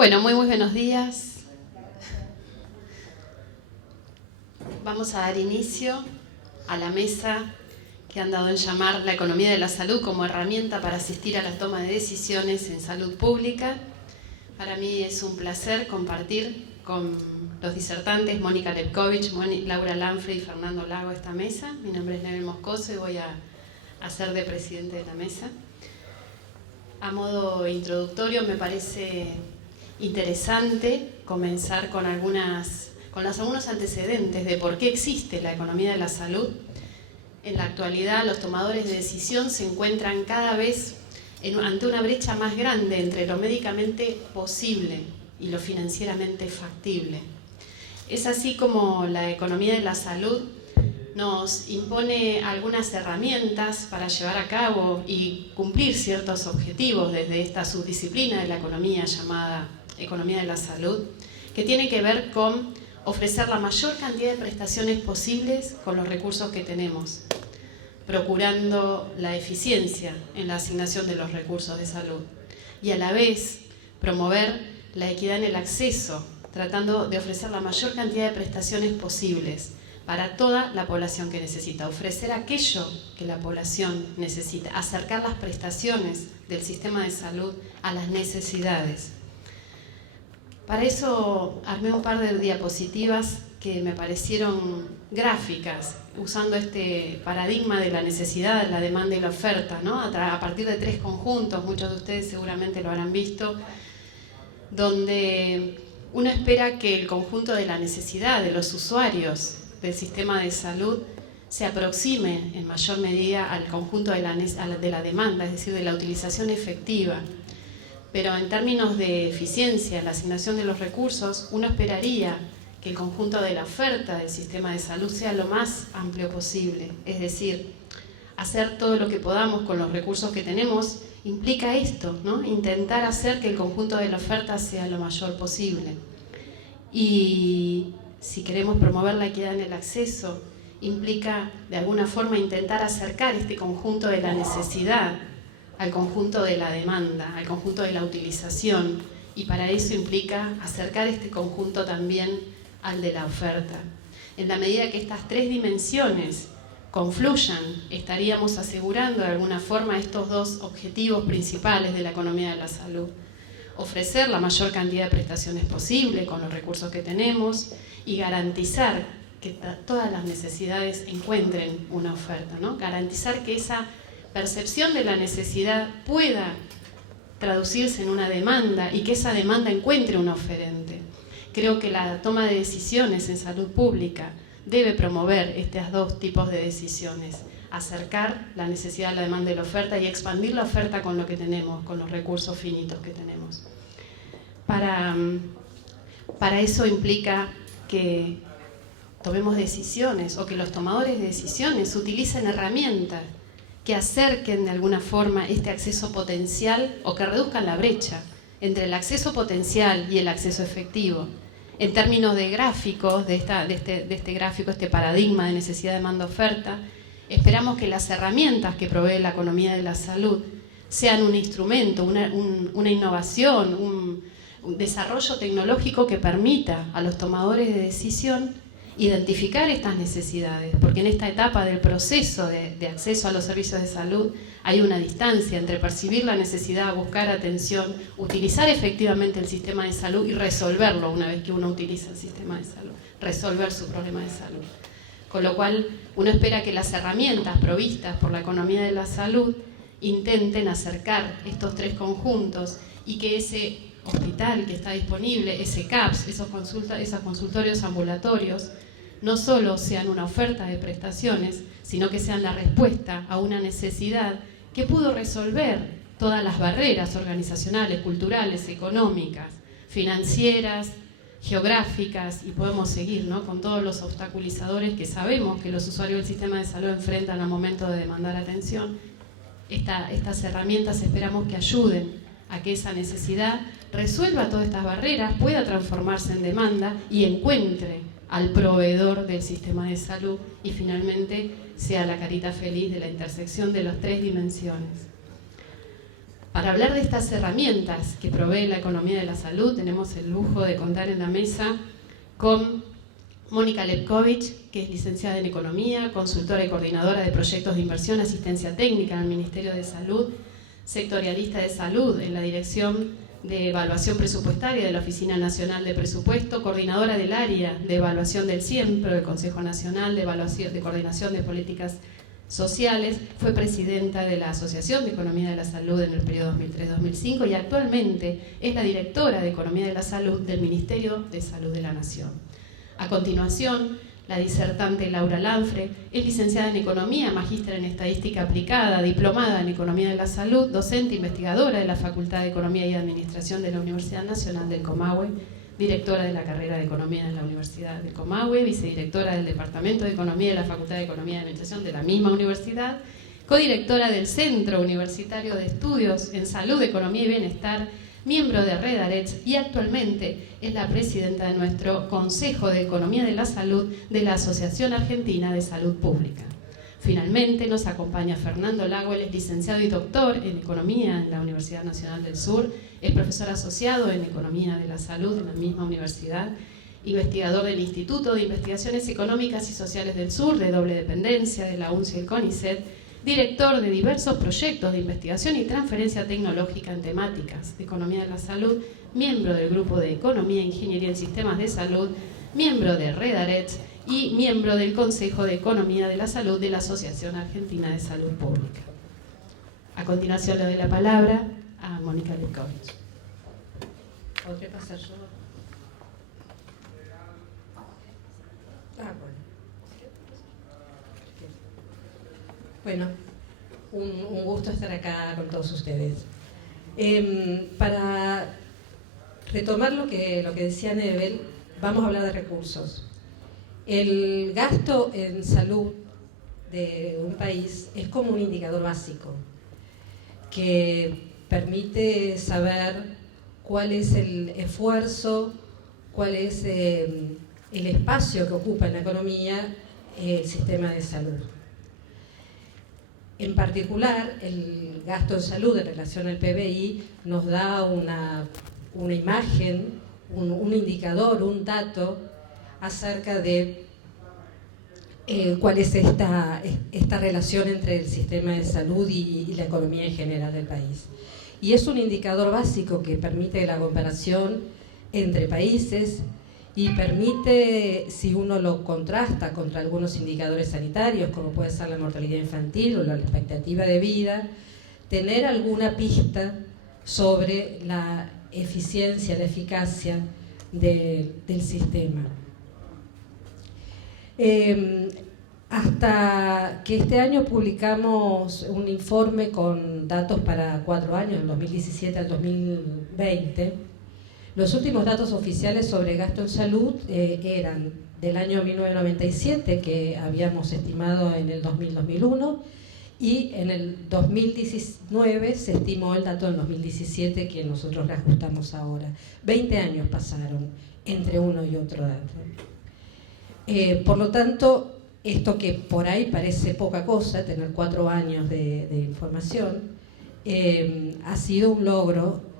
Bueno, muy buenos días. Vamos a dar inicio a la mesa que han dado en llamar la economía de la salud como herramienta para asistir a la toma de decisiones en salud pública. Para mí es un placer compartir con los disertantes Mónica Lepkovich, Laura Lanfre y Fernando Lago esta mesa. Mi nombre es Nebel Moscoso y voy a ser de presidente de la mesa. A modo introductorio me parece interesante comenzar con algunos antecedentes de por qué existe la economía de la salud. En la actualidad, los tomadores de decisión se encuentran cada vez ante una brecha más grande entre lo médicamente posible y lo financieramente factible. Es así como la economía de la salud nos impone algunas herramientas para llevar a cabo y cumplir ciertos objetivos desde esta subdisciplina de la economía llamada economía de la salud, que tiene que ver con ofrecer la mayor cantidad de prestaciones posibles con los recursos que tenemos, procurando la eficiencia en la asignación de los recursos de salud y a la vez promover la equidad en el acceso, tratando de ofrecer la mayor cantidad de prestaciones posibles para toda la población que necesita, ofrecer aquello que la población necesita, acercar las prestaciones del sistema de salud a las necesidades. Para eso armé un par de diapositivas que me parecieron gráficas, usando este paradigma de la necesidad, la demanda y la oferta, ¿no? A partir de tres conjuntos, muchos de ustedes seguramente lo habrán visto, donde uno espera que el conjunto de la necesidad de los usuarios del sistema de salud se aproxime en mayor medida al conjunto de la demanda, es decir, de la utilización efectiva. Pero en términos de eficiencia, la asignación de los recursos, uno esperaría que el conjunto de la oferta del sistema de salud sea lo más amplio posible. Es decir, hacer todo lo que podamos con los recursos que tenemos implica esto, ¿no? Intentar hacer que el conjunto de la oferta sea lo mayor posible. Y si queremos promover la equidad en el acceso, implica de alguna forma intentar acercar este conjunto de la necesidad al conjunto de la demanda, al conjunto de la utilización, y para eso implica acercar este conjunto también al de la oferta. En la medida que estas tres dimensiones confluyan, estaríamos asegurando de alguna forma estos dos objetivos principales de la economía de la salud: ofrecer la mayor cantidad de prestaciones posible con los recursos que tenemos y garantizar que todas las necesidades encuentren una oferta, ¿no? Garantizar que esa percepción de la necesidad pueda traducirse en una demanda y que esa demanda encuentre un oferente. Creo que la toma de decisiones en salud pública debe promover estos dos tipos de decisiones: acercar la necesidad, la demanda y la oferta, y expandir la oferta con lo que tenemos, con los recursos finitos que tenemos. Para eso implica que tomemos decisiones o que los tomadores de decisiones utilicen herramientas que acerquen de alguna forma este acceso potencial o que reduzcan la brecha entre el acceso potencial y el acceso efectivo. En términos de gráficos, de este gráfico, este paradigma de necesidad, demanda, oferta, esperamos que las herramientas que provee la economía de la salud sean un instrumento, una innovación, un desarrollo tecnológico que permita a los tomadores de decisión identificar estas necesidades, porque en esta etapa del proceso de acceso a los servicios de salud hay una distancia entre percibir la necesidad, buscar atención, utilizar efectivamente el sistema de salud y resolverlo una vez que uno utiliza el sistema de salud, resolver su problema de salud. Con lo cual, uno espera que las herramientas provistas por la economía de la salud intenten acercar estos tres conjuntos y que ese hospital que está disponible, ese CAPS, esos consultorios ambulatorios, no solo sean una oferta de prestaciones, sino que sean la respuesta a una necesidad que pudo resolver todas las barreras organizacionales, culturales, económicas, financieras, geográficas, y podemos seguir, ¿no?, con todos los obstaculizadores que sabemos que los usuarios del sistema de salud enfrentan al momento de demandar atención. Estas herramientas esperamos que ayuden a que esa necesidad resuelva todas estas barreras, pueda transformarse en demanda y encuentre al proveedor del sistema de salud y finalmente sea la carita feliz de la intersección de las tres dimensiones. Para hablar de estas herramientas que provee la economía de la salud, tenemos el lujo de contar en la mesa con Mónica Lepkovich, que es licenciada en Economía, consultora y coordinadora de proyectos de inversión y asistencia técnica en el Ministerio de Salud, sectorialista de salud en la Dirección de Evaluación Presupuestaria de la Oficina Nacional de Presupuesto, coordinadora del área de evaluación del CIEMPRO, el Consejo Nacional de Coordinación de Políticas Sociales, fue presidenta de la Asociación de Economía de la Salud en el periodo 2003-2005 y actualmente es la directora de Economía de la Salud del Ministerio de Salud de la Nación. A continuación, la disertante Laura Lanfre es licenciada en Economía, magíster en Estadística Aplicada, diplomada en Economía de la Salud, docente investigadora de la Facultad de Economía y Administración de la Universidad Nacional del Comahue, directora de la carrera de Economía en la Universidad del Comahue, vicedirectora del Departamento de Economía de la Facultad de Economía y Administración de la misma universidad, codirectora del Centro Universitario de Estudios en Salud, Economía y Bienestar, miembro de Redarex y actualmente es la presidenta de nuestro Consejo de Economía de la Salud de la Asociación Argentina de Salud Pública. Finalmente nos acompaña Fernando Lago, él es licenciado y doctor en Economía en la Universidad Nacional del Sur, es profesor asociado en Economía de la Salud en la misma universidad, investigador del Instituto de Investigaciones Económicas y Sociales del Sur, de doble dependencia de la UNCE y el CONICET, director de diversos proyectos de investigación y transferencia tecnológica en temáticas de economía de la salud, miembro del Grupo de Economía e Ingeniería en Sistemas de Salud, miembro de Redarex y miembro del Consejo de Economía de la Salud de la Asociación Argentina de Salud Pública. A continuación le doy la palabra a Mónica Lepkovich. ¿Podré pasar yo? Bueno, un gusto estar acá con todos ustedes. Para retomar lo que decía Nebel, vamos a hablar de recursos. El gasto en salud de un país es como un indicador básico que permite saber cuál es el esfuerzo, cuál es el espacio que ocupa en la economía el sistema de salud. En particular, el gasto en salud en relación al PBI nos da una imagen, un indicador, un dato acerca de cuál es esta relación entre el sistema de salud y la economía en general del país. Y es un indicador básico que permite la comparación entre países y permite, si uno lo contrasta contra algunos indicadores sanitarios, como puede ser la mortalidad infantil o la expectativa de vida, tener alguna pista sobre la eficiencia, la eficacia del sistema. Hasta que este año publicamos un informe con datos para 4 años, del 2017 al 2020, los últimos datos oficiales sobre gasto en salud eran del año 1997, que habíamos estimado en el 2000-2001, y en el 2019 se estimó el dato del 2017 que nosotros reajustamos ahora. 20 años pasaron entre uno y otro dato. Por lo tanto, esto que por ahí parece poca cosa, tener 4 años de información, ha sido un logro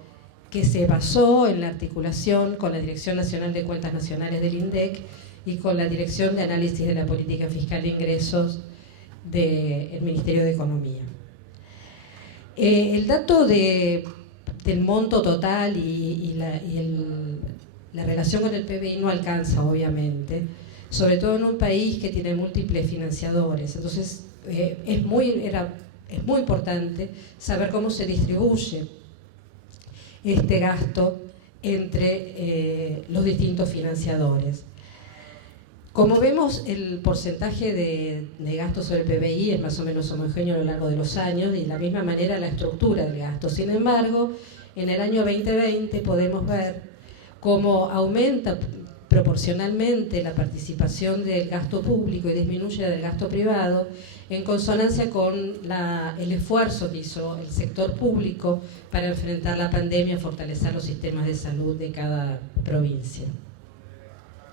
que se basó en la articulación con la Dirección Nacional de Cuentas Nacionales del INDEC y con la Dirección de Análisis de la Política Fiscal de Ingresos del Ministerio de Economía. El dato del monto total y la relación con el PBI no alcanza, obviamente, sobre todo en un país que tiene múltiples financiadores. Entonces, es muy importante saber cómo se distribuye este gasto entre los distintos financiadores. Como vemos, el porcentaje de gasto sobre el PBI es más o menos homogéneo a lo largo de los años y de la misma manera la estructura del gasto. Sin embargo, en el año 2020 podemos ver cómo aumenta proporcionalmente la participación del gasto público y disminuye la del gasto privado, en consonancia con el esfuerzo que hizo el sector público para enfrentar la pandemia y fortalecer los sistemas de salud de cada provincia.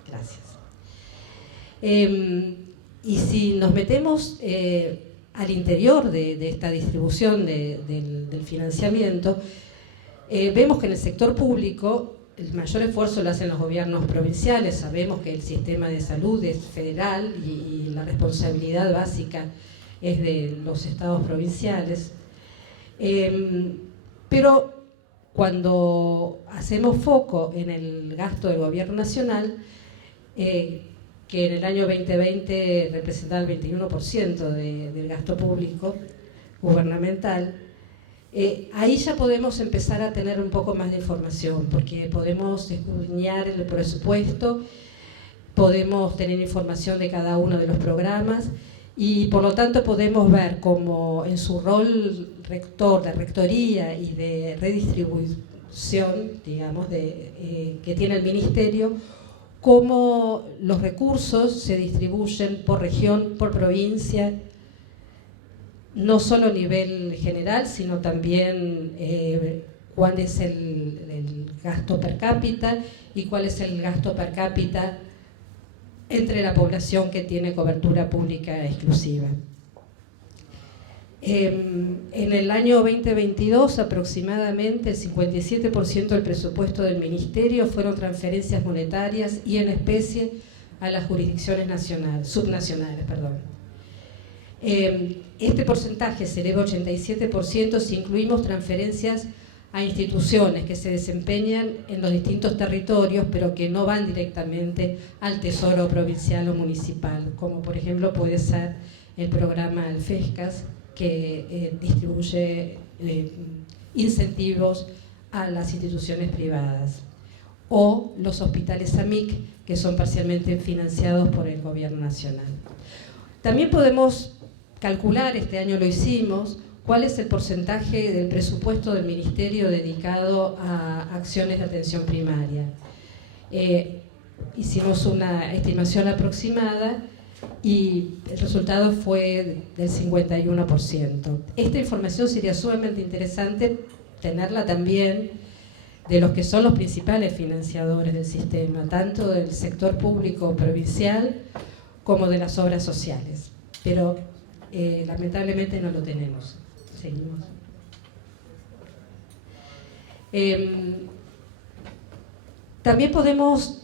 Gracias. Y si nos metemos al interior de esta distribución del financiamiento, vemos que en el sector público el mayor esfuerzo lo hacen los gobiernos provinciales. Sabemos que el sistema de salud es federal y la responsabilidad básica es de los estados provinciales. Pero cuando hacemos foco en el gasto del gobierno nacional, que en el año 2020 representaba el 21% del gasto público gubernamental, ahí ya podemos empezar a tener un poco más de información, porque podemos escudriñar el presupuesto, podemos tener información de cada uno de los programas y por lo tanto podemos ver cómo en su rol rector, de rectoría y de redistribución, digamos, que tiene el ministerio, cómo los recursos se distribuyen por región, por provincia, no solo a nivel general, sino también cuál es el gasto per cápita y cuál es el gasto per cápita entre la población que tiene cobertura pública exclusiva. En el año 2022 aproximadamente el 57% del presupuesto del ministerio fueron transferencias monetarias y en especie a las jurisdicciones subnacionales. Este porcentaje se eleva a 87% si incluimos transferencias a instituciones que se desempeñan en los distintos territorios pero que no van directamente al tesoro provincial o municipal, como por ejemplo puede ser el programa Alfescas, que distribuye incentivos a las instituciones privadas, o los hospitales AMIC, que son parcialmente financiados por el gobierno nacional. También podemos calcular, este año lo hicimos, cuál es el porcentaje del presupuesto del ministerio dedicado a acciones de atención primaria. Hicimos una estimación aproximada y el resultado fue del 51%. Esta información sería sumamente interesante tenerla también de los que son los principales financiadores del sistema, tanto del sector público provincial como de las obras sociales. Pero lamentablemente no lo tenemos. Seguimos. También podemos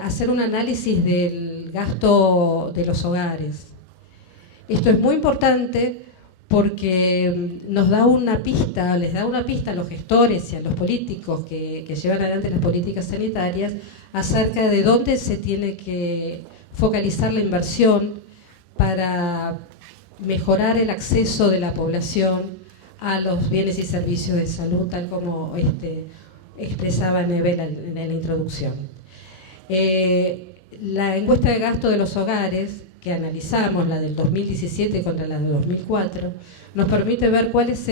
hacer un análisis del gasto de los hogares. Esto es muy importante porque nos da una pista, les da una pista a los gestores y a los políticos que llevan adelante las políticas sanitarias acerca de dónde se tiene que focalizar la inversión para mejorar el acceso de la población a los bienes y servicios de salud, tal como expresaba Nebel en la introducción. La encuesta de gasto de los hogares, que analizamos, la del 2017 contra la del 2004, nos permite ver cuál es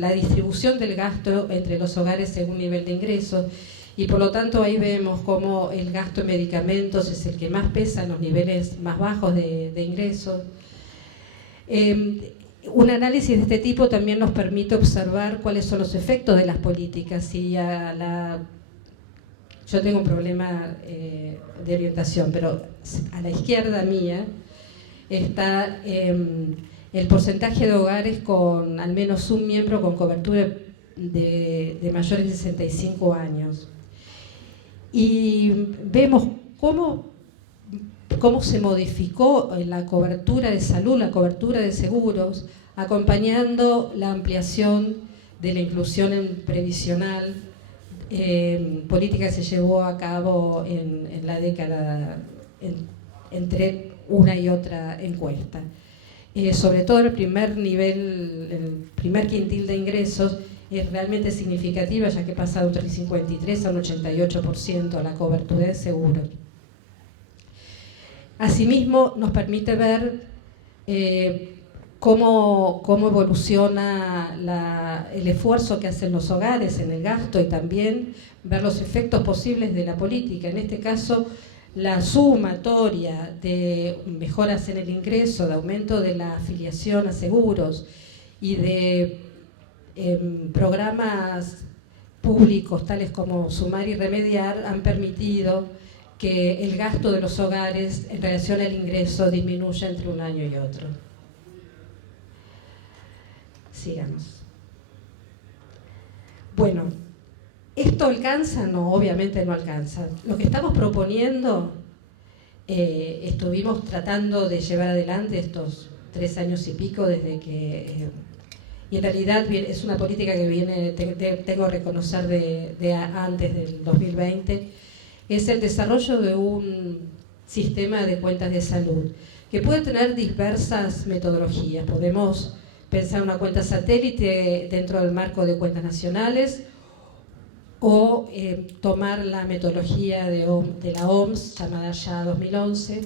la distribución del gasto entre los hogares según nivel de ingresos, y por lo tanto ahí vemos cómo el gasto en medicamentos es el que más pesa en los niveles más bajos de ingresos. Un análisis de este tipo también nos permite observar cuáles son los efectos de las políticas. Y yo tengo un problema de orientación, pero a la izquierda mía está el porcentaje de hogares con al menos un miembro con cobertura de mayores de 65 años. Y vemos cómo se modificó la cobertura de salud, la cobertura de seguros, acompañando la ampliación de la inclusión previsional, política que se llevó a cabo en la década entre una y otra encuesta. Sobre todo el primer nivel, el primer quintil de ingresos, es realmente significativa, ya que pasa de un 53 a un 88% la cobertura de seguros. Asimismo, nos permite ver cómo evoluciona el esfuerzo que hacen los hogares en el gasto y también ver los efectos posibles de la política. En este caso, la sumatoria de mejoras en el ingreso, de aumento de la afiliación a seguros y de programas públicos tales como Sumar y Remediar han permitido que el gasto de los hogares en relación al ingreso disminuya entre un año y otro. Sigamos. Bueno, ¿esto alcanza? No, obviamente no alcanza. Lo que estamos proponiendo, estuvimos tratando de llevar adelante estos 3 años y pico desde que... y en realidad es una política que viene, tengo que reconocer, de antes del 2020, es el desarrollo de un sistema de cuentas de salud que puede tener diversas metodologías. Podemos pensar una cuenta satélite dentro del marco de cuentas nacionales o tomar la metodología de la OMS, llamada ya 2011,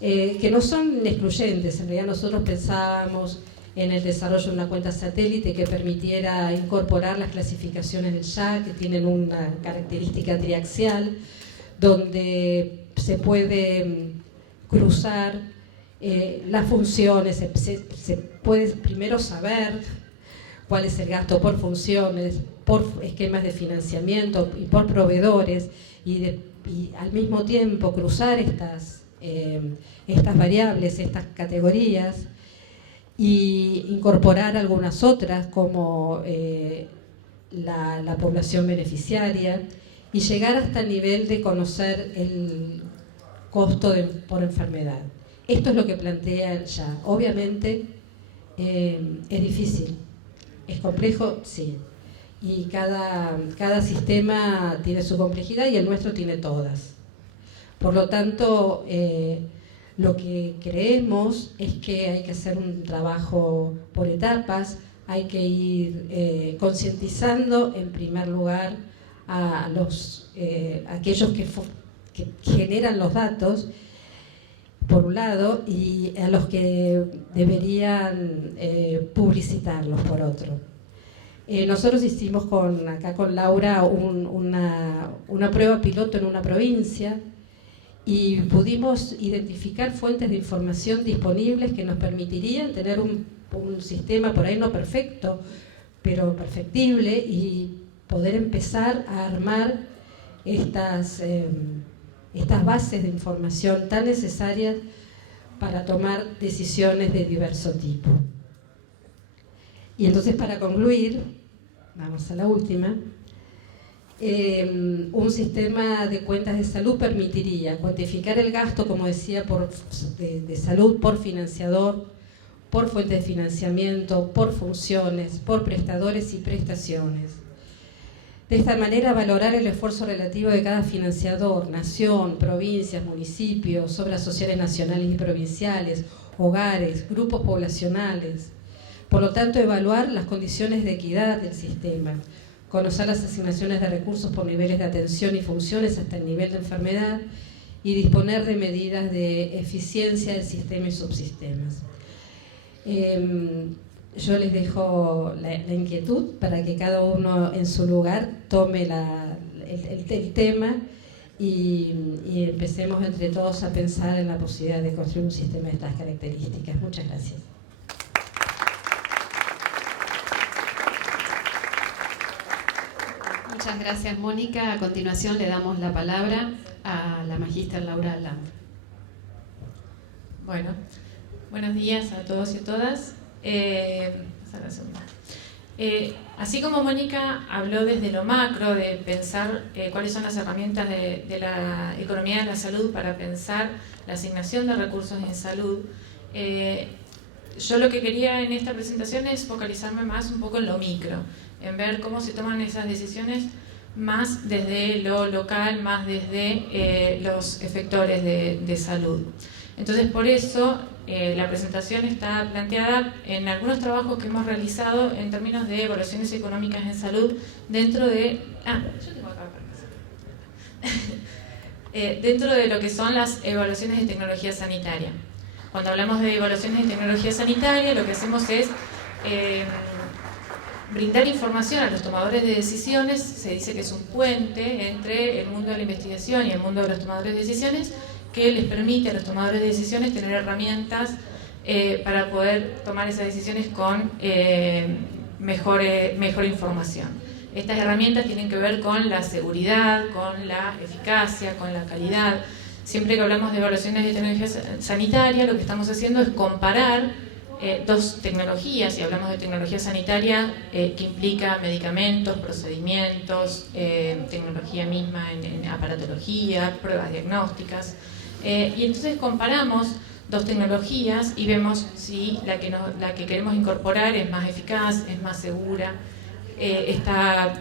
que no son excluyentes. En realidad nosotros pensábamos en el desarrollo de una cuenta satélite que permitiera incorporar las clasificaciones del YAC, que tienen una característica triaxial, donde se puede cruzar las funciones, se puede primero saber cuál es el gasto por funciones, por esquemas de financiamiento y por proveedores, y al mismo tiempo cruzar estas variables, estas categorías, y incorporar algunas otras como la población beneficiaria, y llegar hasta el nivel de conocer el costo por enfermedad. Esto es lo que plantea ya. Obviamente es difícil, es complejo, sí, y cada sistema tiene su complejidad y el nuestro tiene todas. Por lo tanto, lo que creemos es que hay que hacer un trabajo por etapas, hay que ir concientizando en primer lugar a aquellos que generan los datos, por un lado, y a los que deberían publicitarlos, por otro. Nosotros hicimos acá con Laura una prueba piloto en una provincia y pudimos identificar fuentes de información disponibles que nos permitirían tener un sistema por ahí no perfecto, pero perfectible, y poder empezar a armar estas bases de información tan necesarias para tomar decisiones de diverso tipo. Y entonces, para concluir, vamos a la última, un sistema de cuentas de salud permitiría cuantificar el gasto, como decía, de salud por financiador, por fuente de financiamiento, por funciones, por prestadores y prestaciones. De esta manera, valorar el esfuerzo relativo de cada financiador, nación, provincias, municipios, obras sociales nacionales y provinciales, hogares, grupos poblacionales. Por lo tanto, evaluar las condiciones de equidad del sistema, conocer las asignaciones de recursos por niveles de atención y funciones hasta el nivel de enfermedad, y disponer de medidas de eficiencia del sistema y subsistemas. Yo les dejo la inquietud para que cada uno en su lugar tome el tema y empecemos entre todos a pensar en la posibilidad de construir un sistema de estas características. Muchas gracias. Muchas gracias, Mónica. A continuación le damos la palabra a la magíster Laura Lam. Bueno, buenos días a todos y a todas. Así como Mónica habló desde lo macro de pensar cuáles son las herramientas de la economía de la salud para pensar la asignación de recursos en salud, yo lo que quería en esta presentación es focalizarme más un poco en lo micro, en ver cómo se toman esas decisiones más desde lo local, más desde los efectores de salud. Entonces, por eso la presentación está planteada en algunos trabajos que hemos realizado en términos de evaluaciones económicas en salud dentro de... yo tengo acá para pasar. Dentro de lo que son las evaluaciones de tecnología sanitaria. Cuando hablamos de evaluaciones de tecnología sanitaria, lo que hacemos es brindar información a los tomadores de decisiones. Se dice que es un puente entre el mundo de la investigación y el mundo de los tomadores de decisiones, que les permite a los tomadores de decisiones tener herramientas para poder tomar esas decisiones con mejor información. Estas herramientas tienen que ver con la seguridad, con la eficacia, con la calidad. Siempre que hablamos de evaluaciones de tecnología sanitaria, lo que estamos haciendo es comparar dos tecnologías, y hablamos de tecnología sanitaria que implica medicamentos, procedimientos, tecnología misma en aparatología, pruebas diagnósticas, y entonces comparamos dos tecnologías y vemos si la que queremos incorporar es más eficaz, es más segura, está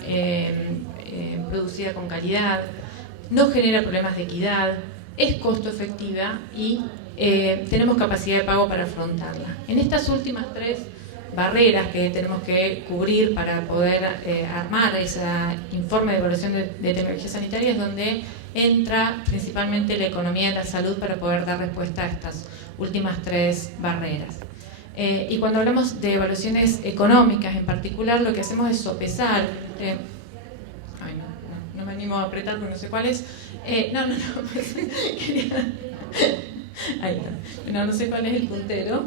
producida con calidad, no genera problemas de equidad, es costo efectiva y tenemos capacidad de pago para afrontarla. En estas últimas tres barreras que tenemos que cubrir para poder armar ese informe de evaluación de tecnología sanitaria es donde entra principalmente la economía de la salud para poder dar respuesta a estas últimas tres barreras. Y cuando hablamos de evaluaciones económicas en particular, lo que hacemos es sopesar. No me animo a apretar porque no sé cuál es. Ahí está. No sé cuál es el puntero.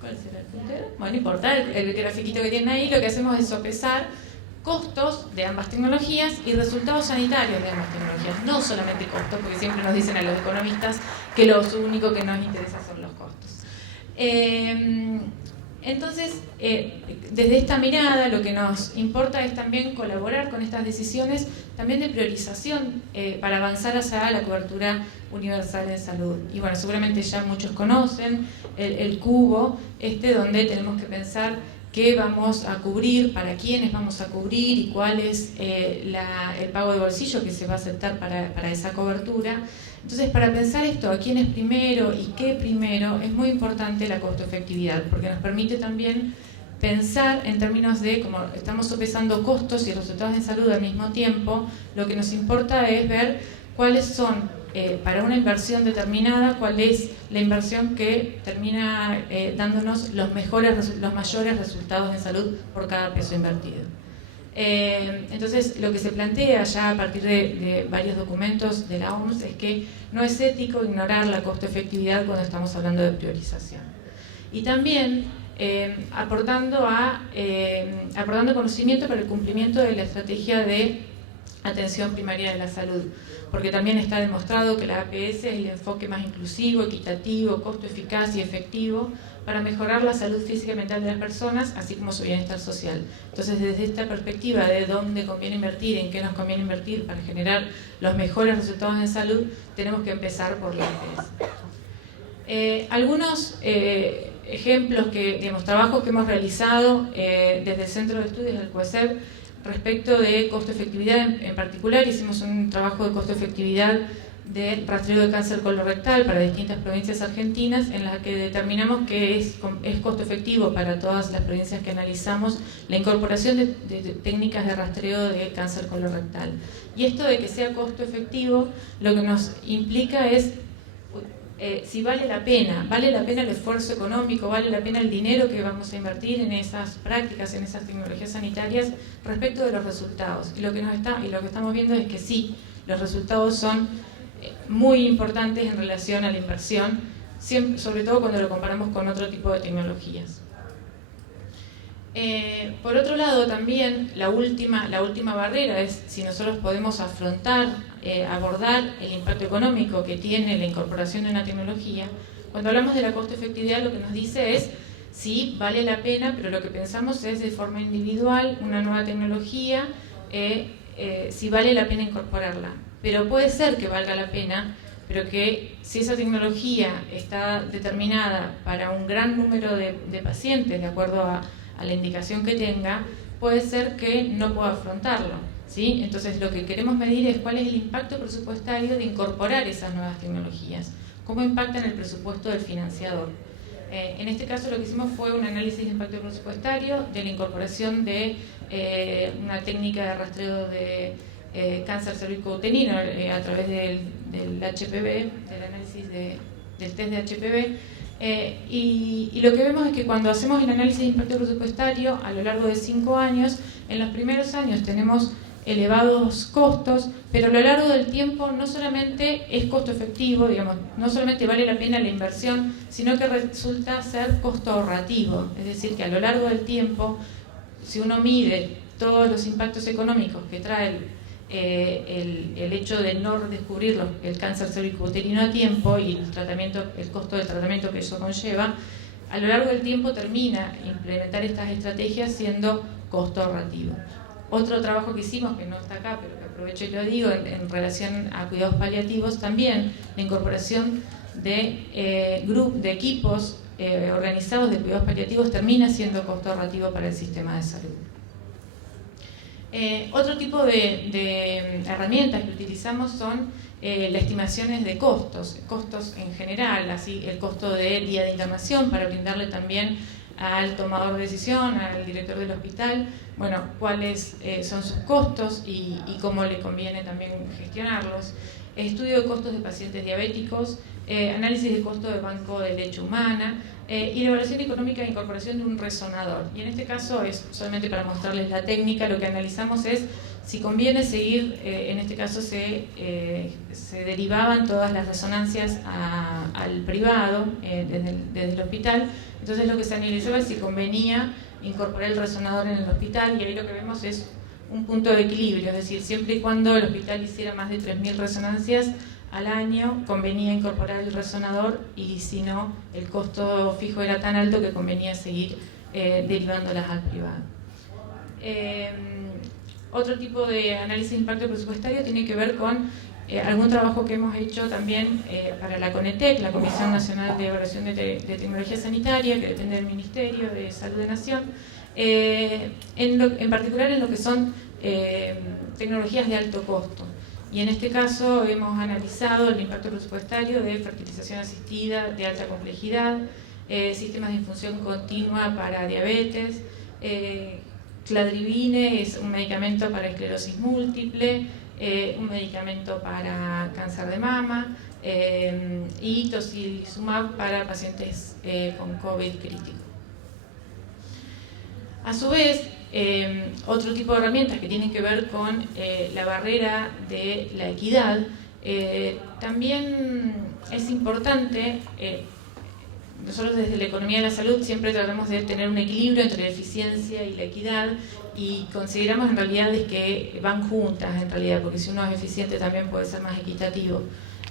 ¿Cuál será el puntero? Bueno, no importa, el grafiquito que tienen ahí, lo que hacemos es sopesar costos de ambas tecnologías y resultados sanitarios de ambas tecnologías, no solamente costos, porque siempre nos dicen a los economistas que lo único que nos interesa son los costos. Entonces, desde esta mirada lo que nos importa es también colaborar con estas decisiones también de priorización para avanzar hacia la cobertura universal en salud. Y bueno, seguramente ya muchos conocen el cubo, donde tenemos que pensar qué vamos a cubrir, para quiénes vamos a cubrir y cuál es el pago de bolsillo que se va a aceptar para esa cobertura. Entonces, para pensar esto, a quién es primero y qué primero, es muy importante la costo-efectividad, porque nos permite también pensar en términos de, como estamos sopesando costos y resultados en salud al mismo tiempo, lo que nos importa es ver cuáles son, para una inversión determinada, cuál es la inversión que termina dándonos los mayores resultados en salud por cada peso invertido. Entonces, lo que se plantea ya a partir de varios documentos de la OMS es que no es ético ignorar la costo-efectividad cuando estamos hablando de priorización. Y también aportando conocimiento para el cumplimiento de la estrategia de atención primaria de la salud, porque también está demostrado que la APS es el enfoque más inclusivo, equitativo, costo eficaz y efectivo para mejorar la salud física y mental de las personas, así como su bienestar social. Entonces, desde esta perspectiva de dónde conviene invertir, en qué nos conviene invertir para generar los mejores resultados en salud, tenemos que empezar por la APS. Algunos ejemplos, trabajos que hemos realizado desde el Centro de Estudios del COESEP respecto de costo-efectividad en particular. Hicimos un trabajo de costo-efectividad de rastreo de cáncer colorectal para distintas provincias argentinas, en la que determinamos que es costo efectivo para todas las provincias que analizamos la incorporación de técnicas de rastreo de cáncer colorectal. Y esto de que sea costo efectivo, lo que nos implica es si vale la pena el esfuerzo económico, vale la pena el dinero que vamos a invertir en esas prácticas, en esas tecnologías sanitarias respecto de los resultados. Y lo que estamos viendo es que sí, los resultados son muy importantes en relación a la inversión, sobre todo cuando lo comparamos con otro tipo de tecnologías. Por otro lado, también la última barrera es si nosotros podemos abordar el impacto económico que tiene la incorporación de una tecnología. Cuando hablamos de la costo-efectividad, lo que nos dice es sí, vale la pena, pero lo que pensamos es de forma individual una nueva tecnología, si vale la pena incorporarla. Pero puede ser que valga la pena, pero que si esa tecnología está determinada para un gran número de pacientes, de acuerdo a la indicación que tenga, puede ser que no pueda afrontarlo, ¿sí? Entonces, lo que queremos medir es cuál es el impacto presupuestario de incorporar esas nuevas tecnologías, cómo impactan el presupuesto del financiador. En este caso, lo que hicimos fue un análisis de impacto presupuestario de la incorporación de una técnica de rastreo de cáncer cervicouterino a través del HPV, del análisis del test de HPV. Y lo que vemos es que cuando hacemos el análisis de impacto presupuestario a lo largo de 5 años, en los primeros años tenemos elevados costos, pero a lo largo del tiempo no solamente es costo efectivo, no solamente vale la pena la inversión, sino que resulta ser costo ahorrativo. Es decir, que a lo largo del tiempo, si uno mide todos los impactos económicos que trae el hecho de no descubrir el cáncer cervicuterino a tiempo y el costo del tratamiento que eso conlleva, a lo largo del tiempo termina implementar estas estrategias siendo costo ahorrativo. Otro trabajo que hicimos, que no está acá, pero que aprovecho y lo digo, en relación a cuidados paliativos, también la incorporación de equipos organizados de cuidados paliativos termina siendo costo ahorrativo para el sistema de salud. Otro tipo de herramientas que utilizamos son las estimaciones de costos en general, así el costo de día de internación para brindarle también al tomador de decisión, al director del hospital, bueno, cuáles son sus costos y cómo le conviene también gestionarlos. Estudio de costos de pacientes diabéticos, análisis de costo de banco de leche humana y la evaluación económica de incorporación de un resonador. Y en este caso, es solamente para mostrarles la técnica, lo que analizamos es si conviene seguir, en este caso se derivaban todas las resonancias al privado desde el hospital, entonces lo que se analizaba es si convenía incorporar el resonador en el hospital, y ahí lo que vemos es un punto de equilibrio, es decir, siempre y cuando el hospital hiciera más de 3.000 resonancias al año, convenía incorporar el resonador, y si no, el costo fijo era tan alto que convenía seguir derivándolas al privado. Otro tipo de análisis de impacto presupuestario tiene que ver con algún trabajo que hemos hecho también para la CONETEC, la Comisión Nacional de Evaluación de Tecnología Sanitaria, que depende del Ministerio de Salud de Nación, en particular en lo que son tecnologías de alto costo. Y en este caso hemos analizado el impacto presupuestario de fertilización asistida de alta complejidad, sistemas de infusión continua para diabetes, cladribine es un medicamento para esclerosis múltiple, un medicamento para cáncer de mama y tocilizumab para pacientes con COVID crítico. A su vez, otro tipo de herramientas que tienen que ver con la barrera de la equidad, también es importante. Nosotros desde la economía de la salud siempre tratamos de tener un equilibrio entre la eficiencia y la equidad, y consideramos en realidad que van juntas en realidad, porque si uno es eficiente también puede ser más equitativo,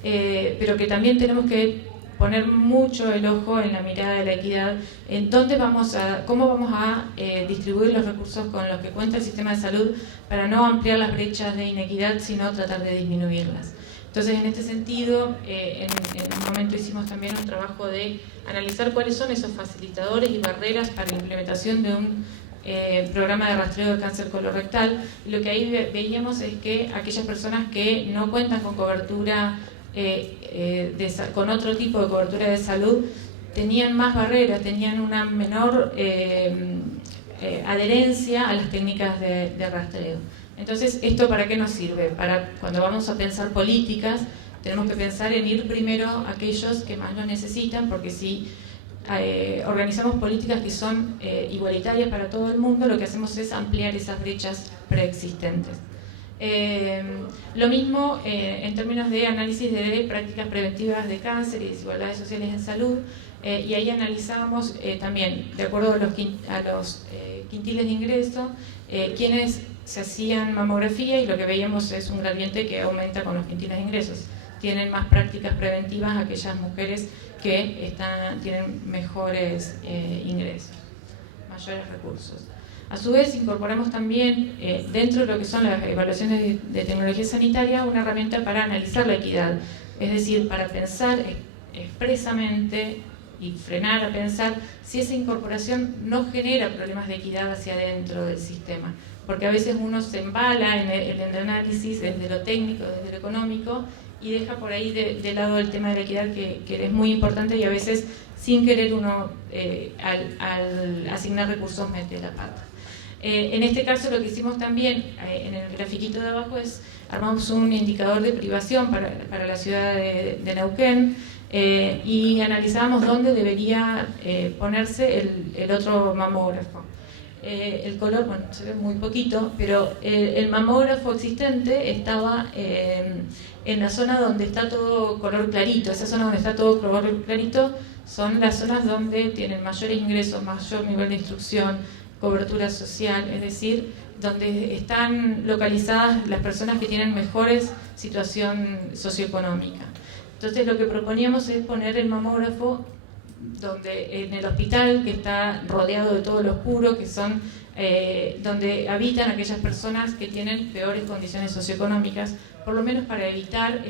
pero que también tenemos que poner mucho el ojo en la mirada de la equidad, en cómo vamos a distribuir los recursos con los que cuenta el sistema de salud para no ampliar las brechas de inequidad, sino tratar de disminuirlas. Entonces, en este sentido, en un momento hicimos también un trabajo de analizar cuáles son esos facilitadores y barreras para la implementación de un programa de rastreo de cáncer colorectal. Y lo que ahí veíamos es que aquellas personas que no cuentan con cobertura, con otro tipo de cobertura de salud, tenían más barreras, tenían una menor adherencia a las técnicas de rastreo. Entonces, ¿esto para qué nos sirve? Para cuando vamos a pensar políticas, tenemos que pensar en ir primero a aquellos que más lo necesitan, porque si organizamos políticas que son igualitarias para todo el mundo, lo que hacemos es ampliar esas brechas preexistentes. Lo mismo en términos de análisis de prácticas preventivas de cáncer y desigualdades sociales en salud, y ahí analizábamos también, de acuerdo a los quintiles de ingreso, quienes se hacían mamografía, y lo que veíamos es un gradiente que aumenta con los quintiles de ingresos. Tienen más prácticas preventivas aquellas mujeres que tienen mejores ingresos, mayores recursos. A su vez, incorporamos también, dentro de lo que son las evaluaciones de tecnología sanitaria, una herramienta para analizar la equidad, es decir, para pensar expresamente y frenar a pensar si esa incorporación no genera problemas de equidad hacia adentro del sistema. Porque a veces uno se embala en el análisis desde lo técnico, desde lo económico, y deja por ahí de lado el tema de la equidad, que es muy importante, y a veces sin querer uno al asignar recursos mete la pata. En este caso lo que hicimos también en el grafiquito de abajo es armamos un indicador de privación para la ciudad de Neuquén, y analizábamos dónde debería ponerse el otro mamógrafo. El color, bueno, se ve muy poquito, pero el mamógrafo existente estaba en la zona donde está todo color clarito. Esa zona donde está todo color clarito son las zonas donde tienen mayores ingresos, mayor nivel de instrucción, cobertura social, es decir, donde están localizadas las personas que tienen mejores situación socioeconómica. Entonces lo que proponíamos es poner el mamógrafo en el hospital, que está rodeado de todo lo oscuro, que son donde habitan aquellas personas que tienen peores condiciones socioeconómicas, por lo menos para evitar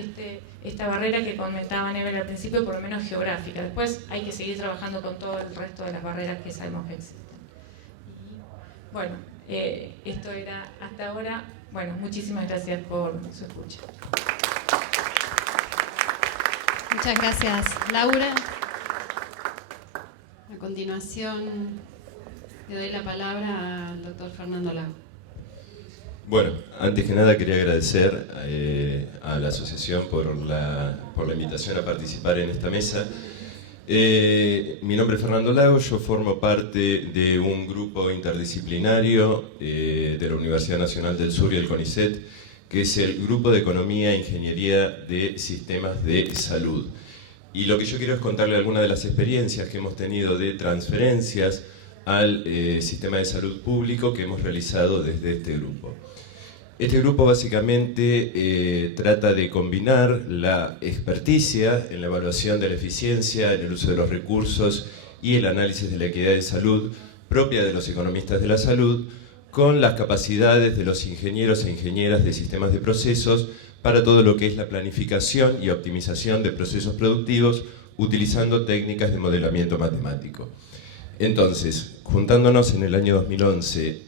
esta barrera que comentaba Nebel al principio, por lo menos geográfica. Después hay que seguir trabajando con todo el resto de las barreras que sabemos que existen. Y, bueno, esto era hasta ahora. Bueno, muchísimas gracias por su escucha. Muchas gracias, Laura. A continuación, le doy la palabra al doctor Fernando Lago. Bueno, antes que nada quería agradecer a la asociación por la invitación a participar en esta mesa. Mi nombre es Fernando Lago, yo formo parte de un grupo interdisciplinario de la Universidad Nacional del Sur y el CONICET, que es el Grupo de Economía e Ingeniería de Sistemas de Salud. Y lo que yo quiero es contarle algunas de las experiencias que hemos tenido de transferencias al sistema de salud público que hemos realizado desde este grupo. Este grupo básicamente trata de combinar la experticia en la evaluación de la eficiencia, en el uso de los recursos y el análisis de la equidad de salud propia de los economistas de la salud con las capacidades de los ingenieros e ingenieras de sistemas de procesos para todo lo que es la planificación y optimización de procesos productivos utilizando técnicas de modelamiento matemático. Entonces, juntándonos en el año 2011,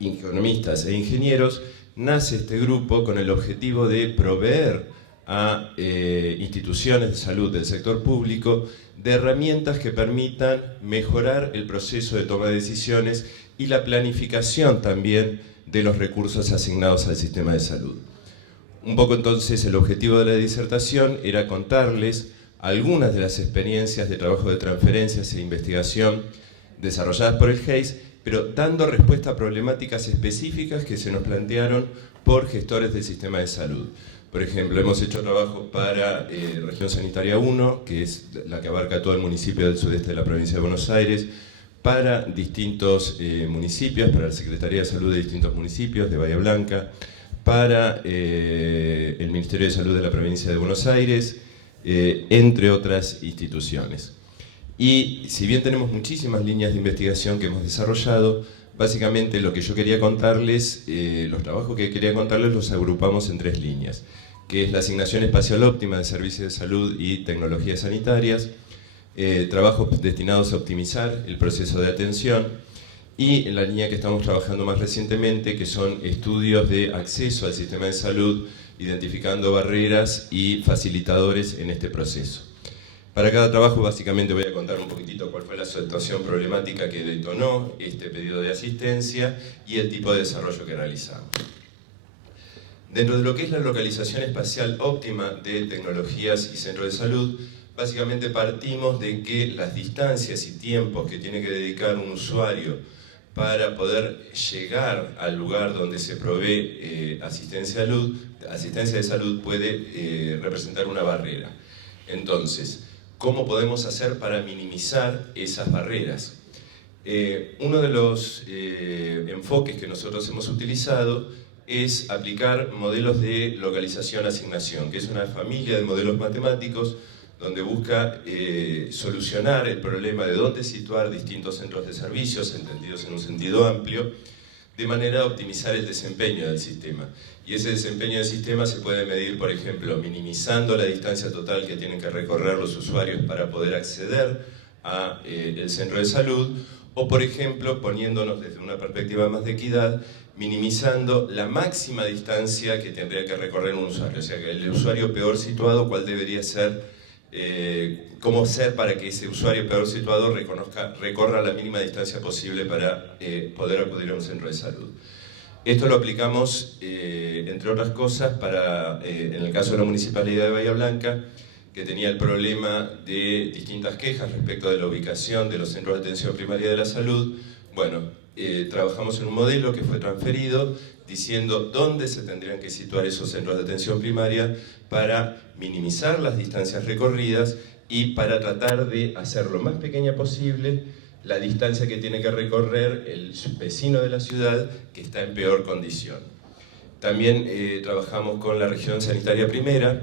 economistas e ingenieros, nace este grupo con el objetivo de proveer a instituciones de salud del sector público de herramientas que permitan mejorar el proceso de toma de decisiones y la planificación también de los recursos asignados al sistema de salud. Un poco entonces el objetivo de la disertación era contarles algunas de las experiencias de trabajo de transferencias e investigación desarrolladas por el GEIS, pero dando respuesta a problemáticas específicas que se nos plantearon por gestores del sistema de salud. Por ejemplo, hemos hecho trabajo para Región Sanitaria 1, que es la que abarca todo el municipio del sudeste de la provincia de Buenos Aires, para distintos municipios, para la Secretaría de Salud de distintos municipios de Bahía Blanca, para el Ministerio de Salud de la provincia de Buenos Aires, entre otras instituciones. Y si bien tenemos muchísimas líneas de investigación que hemos desarrollado, básicamente lo que yo quería contarles, los trabajos que quería contarles los agrupamos en 3 líneas, que es la asignación espacial óptima de servicios de salud y tecnologías sanitarias, trabajos destinados a optimizar el proceso de atención, y en la línea que estamos trabajando más recientemente, que son estudios de acceso al sistema de salud, identificando barreras y facilitadores en este proceso. Para cada trabajo básicamente voy a contar un poquitito cuál fue la situación problemática que detonó este pedido de asistencia y el tipo de desarrollo que realizamos. Dentro de lo que es la localización espacial óptima de tecnologías y centros de salud, básicamente partimos de que las distancias y tiempos que tiene que dedicar un usuario para poder llegar al lugar donde se provee asistencia de salud puede representar una barrera. Entonces, ¿cómo podemos hacer para minimizar esas barreras? Uno de los enfoques que nosotros hemos utilizado es aplicar modelos de localización-asignación, que es una familia de modelos matemáticos donde busca solucionar el problema de dónde situar distintos centros de servicios, entendidos en un sentido amplio, de manera a optimizar el desempeño del sistema. Y ese desempeño del sistema se puede medir, por ejemplo, minimizando la distancia total que tienen que recorrer los usuarios para poder acceder al centro de salud, o por ejemplo, poniéndonos desde una perspectiva más de equidad, minimizando la máxima distancia que tendría que recorrer un usuario. O sea, que el usuario peor situado, ¿cuál debería ser? Cómo hacer para que ese usuario peor situado recorra la mínima distancia posible para poder acudir a un centro de salud. Esto lo aplicamos, entre otras cosas, en el caso de la Municipalidad de Bahía Blanca, que tenía el problema de distintas quejas respecto de la ubicación de los centros de atención primaria de la salud. Bueno, trabajamos en un modelo que fue transferido diciendo dónde se tendrían que situar esos centros de atención primaria para minimizar las distancias recorridas y para tratar de hacer lo más pequeña posible la distancia que tiene que recorrer el vecino de la ciudad que está en peor condición. También trabajamos con la región sanitaria primera,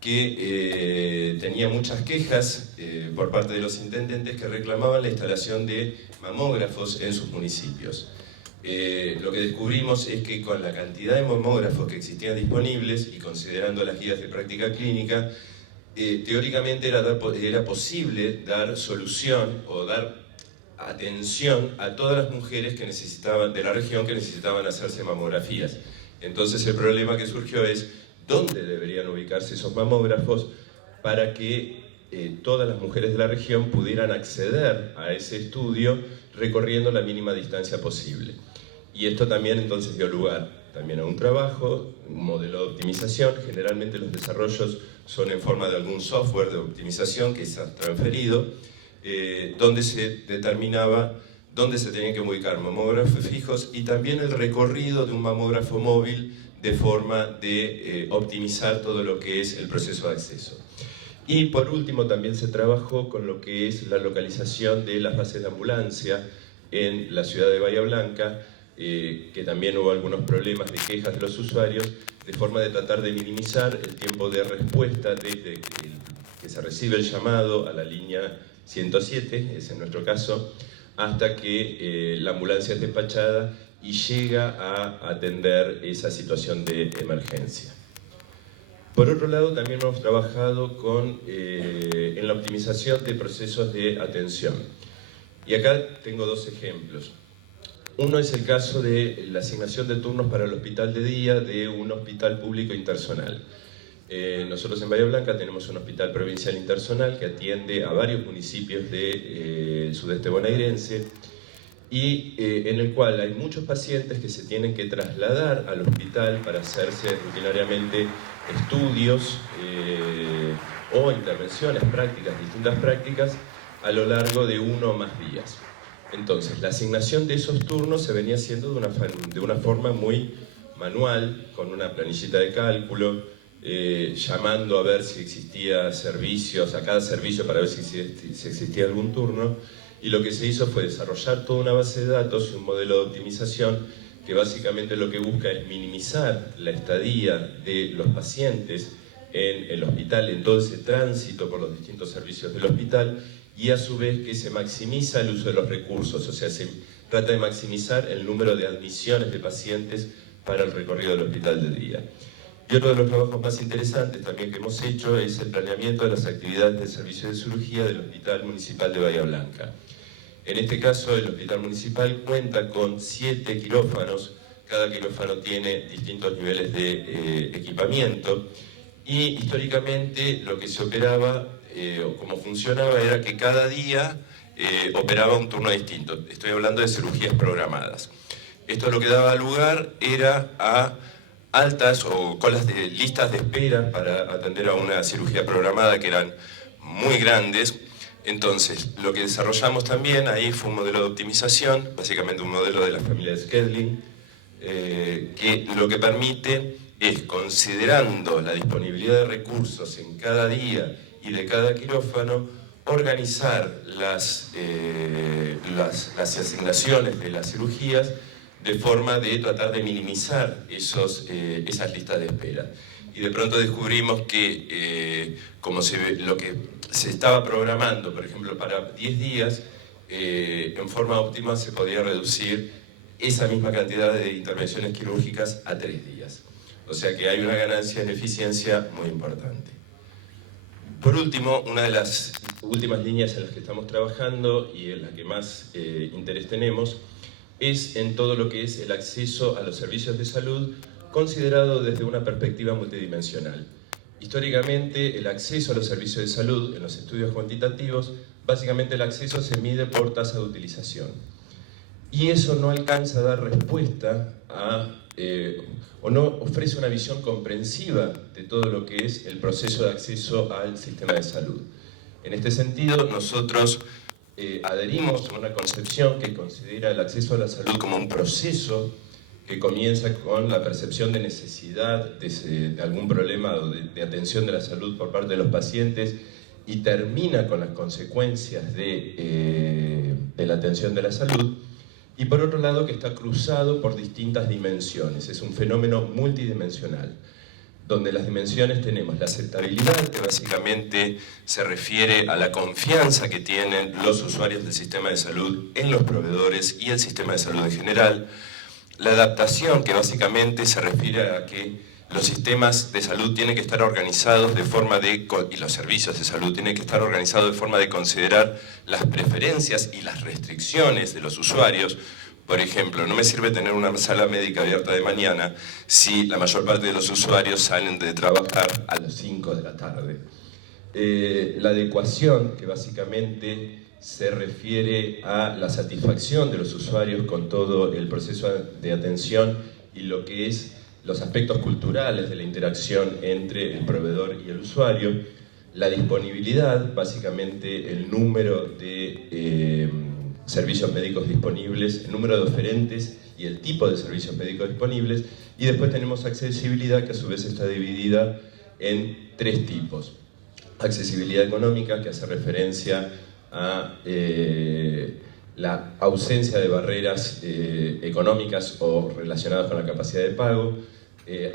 que tenía muchas quejas por parte de los intendentes que reclamaban la instalación de mamógrafos en sus municipios. Lo que descubrimos es que con la cantidad de mamógrafos que existían disponibles y considerando las guías de práctica clínica, teóricamente era posible dar solución o dar atención a todas las mujeres que necesitaban, de la región, que necesitaban hacerse mamografías. Entonces el problema que surgió es dónde deberían ubicarse esos mamógrafos para que todas las mujeres de la región pudieran acceder a ese estudio recorriendo la mínima distancia posible. Y esto también entonces dio lugar también a un trabajo, un modelo de optimización. Generalmente los desarrollos son en forma de algún software de optimización que se ha transferido, donde se determinaba dónde se tenían que ubicar mamógrafos fijos y también el recorrido de un mamógrafo móvil de forma de optimizar todo lo que es el proceso de acceso. Y por último también se trabajó con lo que es la localización de las bases de ambulancia en la ciudad de Bahía Blanca, que también hubo algunos problemas de quejas de los usuarios, de forma de tratar de minimizar el tiempo de respuesta desde que se recibe el llamado a la línea 107, es en nuestro caso, hasta que la ambulancia es despachada y llega a atender esa situación de emergencia. Por otro lado, también hemos trabajado en la optimización de procesos de atención. Y acá tengo dos ejemplos. Uno es el caso de la asignación de turnos para el hospital de día de un hospital público interzonal. Nosotros en Bahía Blanca tenemos un hospital provincial interzonal que atiende a varios municipios del sudeste bonaerense y en el cual hay muchos pacientes que se tienen que trasladar al hospital para hacerse rutinariamente estudios o intervenciones prácticas, distintas prácticas, a lo largo de 1 o más días. Entonces, la asignación de esos turnos se venía haciendo de una forma muy manual, con una planillita de cálculo, llamando a ver si existía servicios, a cada servicio para ver si existía algún turno, y lo que se hizo fue desarrollar toda una base de datos y un modelo de optimización que básicamente lo que busca es minimizar la estadía de los pacientes en el hospital, en todo ese tránsito por los distintos servicios del hospital, y a su vez que se maximiza el uso de los recursos, o sea, se trata de maximizar el número de admisiones de pacientes para el recorrido del hospital de día. Y otro de los trabajos más interesantes también que hemos hecho es el planeamiento de las actividades del servicio de cirugía del Hospital Municipal de Bahía Blanca. En este caso, el Hospital Municipal cuenta con 7 quirófanos, cada quirófano tiene distintos niveles de equipamiento, y históricamente lo que se operaba, o cómo funcionaba, era que cada día operaba un turno distinto. Estoy hablando de cirugías programadas. Esto lo que daba lugar era a altas o colas de listas de espera para atender a una cirugía programada que eran muy grandes. Entonces, lo que desarrollamos también ahí fue un modelo de optimización, básicamente un modelo de la familia de scheduling, que lo que permite es, considerando la disponibilidad de recursos en cada día y de cada quirófano, organizar las asignaciones de las cirugías de forma de tratar de minimizar esas listas de espera. Y de pronto descubrimos que lo que se estaba programando, por ejemplo, para 10 días, en forma óptima se podía reducir esa misma cantidad de intervenciones quirúrgicas a 3 días. O sea que hay una ganancia en eficiencia muy importante. Por último, una de las últimas líneas en las que estamos trabajando y en la que más interés tenemos es en todo lo que es el acceso a los servicios de salud considerado desde una perspectiva multidimensional. Históricamente, el acceso a los servicios de salud en los estudios cuantitativos, básicamente el acceso se mide por tasa de utilización. Y eso no alcanza a dar respuesta o no ofrece una visión comprensiva de todo lo que es el proceso de acceso al sistema de salud. En este sentido, nosotros adherimos a una concepción que considera el acceso a la salud como un proceso que comienza con la percepción de necesidad de algún problema o de atención de la salud por parte de los pacientes y termina con las consecuencias de de la atención de la salud, y por otro lado que está cruzado por distintas dimensiones. Es un fenómeno multidimensional, donde las dimensiones tenemos la aceptabilidad, que básicamente se refiere a la confianza que tienen los usuarios del sistema de salud en los proveedores y el sistema de salud en general. La adaptación, que básicamente se refiere a que los sistemas de salud tienen que estar organizados de forma de, y los servicios de salud tienen que estar organizados de forma de considerar las preferencias y las restricciones de los usuarios. Por ejemplo, no me sirve tener una sala médica abierta de mañana si la mayor parte de los usuarios salen de trabajar a las 5 de la tarde. La adecuación, que básicamente se refiere a la satisfacción de los usuarios con todo el proceso de atención y lo que es los aspectos culturales de la interacción entre el proveedor y el usuario. La disponibilidad, básicamente el número de servicios médicos disponibles, el número de oferentes y el tipo de servicios médicos disponibles. Y después tenemos accesibilidad, que a su vez está dividida en 3 tipos. Accesibilidad económica, que hace referencia a la ausencia de barreras económicas o relacionadas con la capacidad de pago.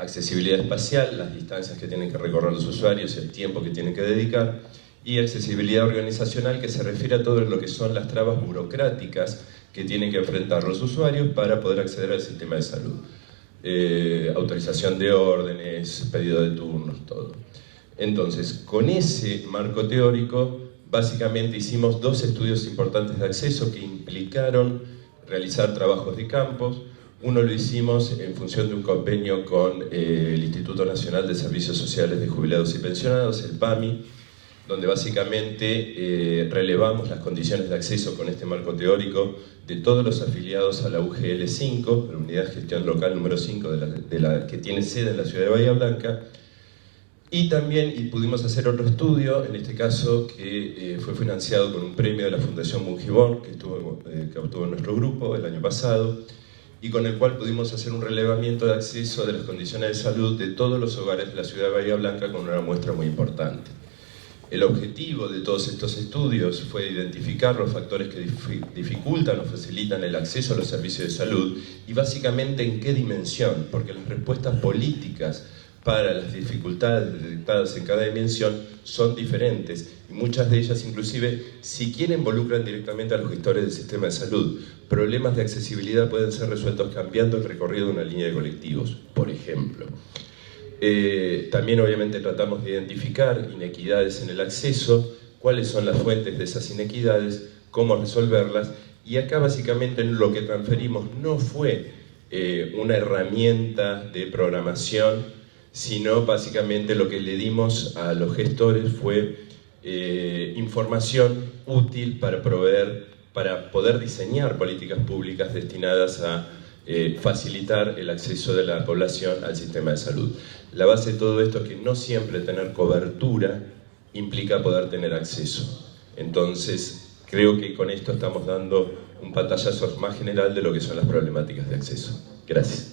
Accesibilidad espacial, las distancias que tienen que recorrer los usuarios y el tiempo que tienen que dedicar. Y accesibilidad organizacional, que se refiere a todo lo que son las trabas burocráticas que tienen que enfrentar los usuarios para poder acceder al sistema de salud. Autorización de órdenes, pedido de turnos, todo. Entonces, con ese marco teórico, básicamente hicimos 2 estudios importantes de acceso que implicaron realizar trabajos de campos. Uno lo hicimos en función de un convenio con el Instituto Nacional de Servicios Sociales de Jubilados y Pensionados, el PAMI, donde básicamente relevamos las condiciones de acceso con este marco teórico de todos los afiliados a la UGL 5, la Unidad de Gestión Local número 5 que tiene sede en la ciudad de Bahía Blanca. Y también pudimos hacer otro estudio, en este caso que fue financiado con un premio de la Fundación Mungibón, que obtuvo nuestro grupo el año pasado, y con el cual pudimos hacer un relevamiento de acceso de las condiciones de salud de todos los hogares de la ciudad de Bahía Blanca con una muestra muy importante. El objetivo de todos estos estudios fue identificar los factores que dificultan o facilitan el acceso a los servicios de salud y básicamente en qué dimensión, porque las respuestas políticas para las dificultades detectadas en cada dimensión son diferentes y muchas de ellas inclusive siquiera involucran directamente a los gestores del sistema de salud. Problemas de accesibilidad pueden ser resueltos cambiando el recorrido de una línea de colectivos, por ejemplo. También obviamente tratamos de identificar inequidades en el acceso, cuáles son las fuentes de esas inequidades, cómo resolverlas, y acá básicamente lo que transferimos no fue una herramienta de programación, sino básicamente lo que le dimos a los gestores fue información útil para poder diseñar políticas públicas destinadas a facilitar el acceso de la población al sistema de salud. La base de todo esto es que no siempre tener cobertura implica poder tener acceso. Entonces, creo que con esto estamos dando un pantallazo más general de lo que son las problemáticas de acceso. Gracias.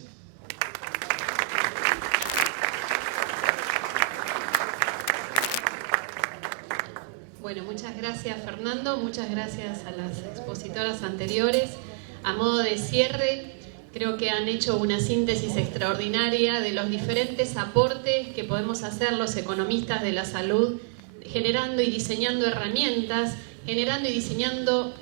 Bueno, muchas gracias Fernando, muchas gracias a las expositoras anteriores. A modo de cierre, creo que han hecho una síntesis extraordinaria de los diferentes aportes que podemos hacer los economistas de la salud, generando y diseñando herramientas, generando y diseñando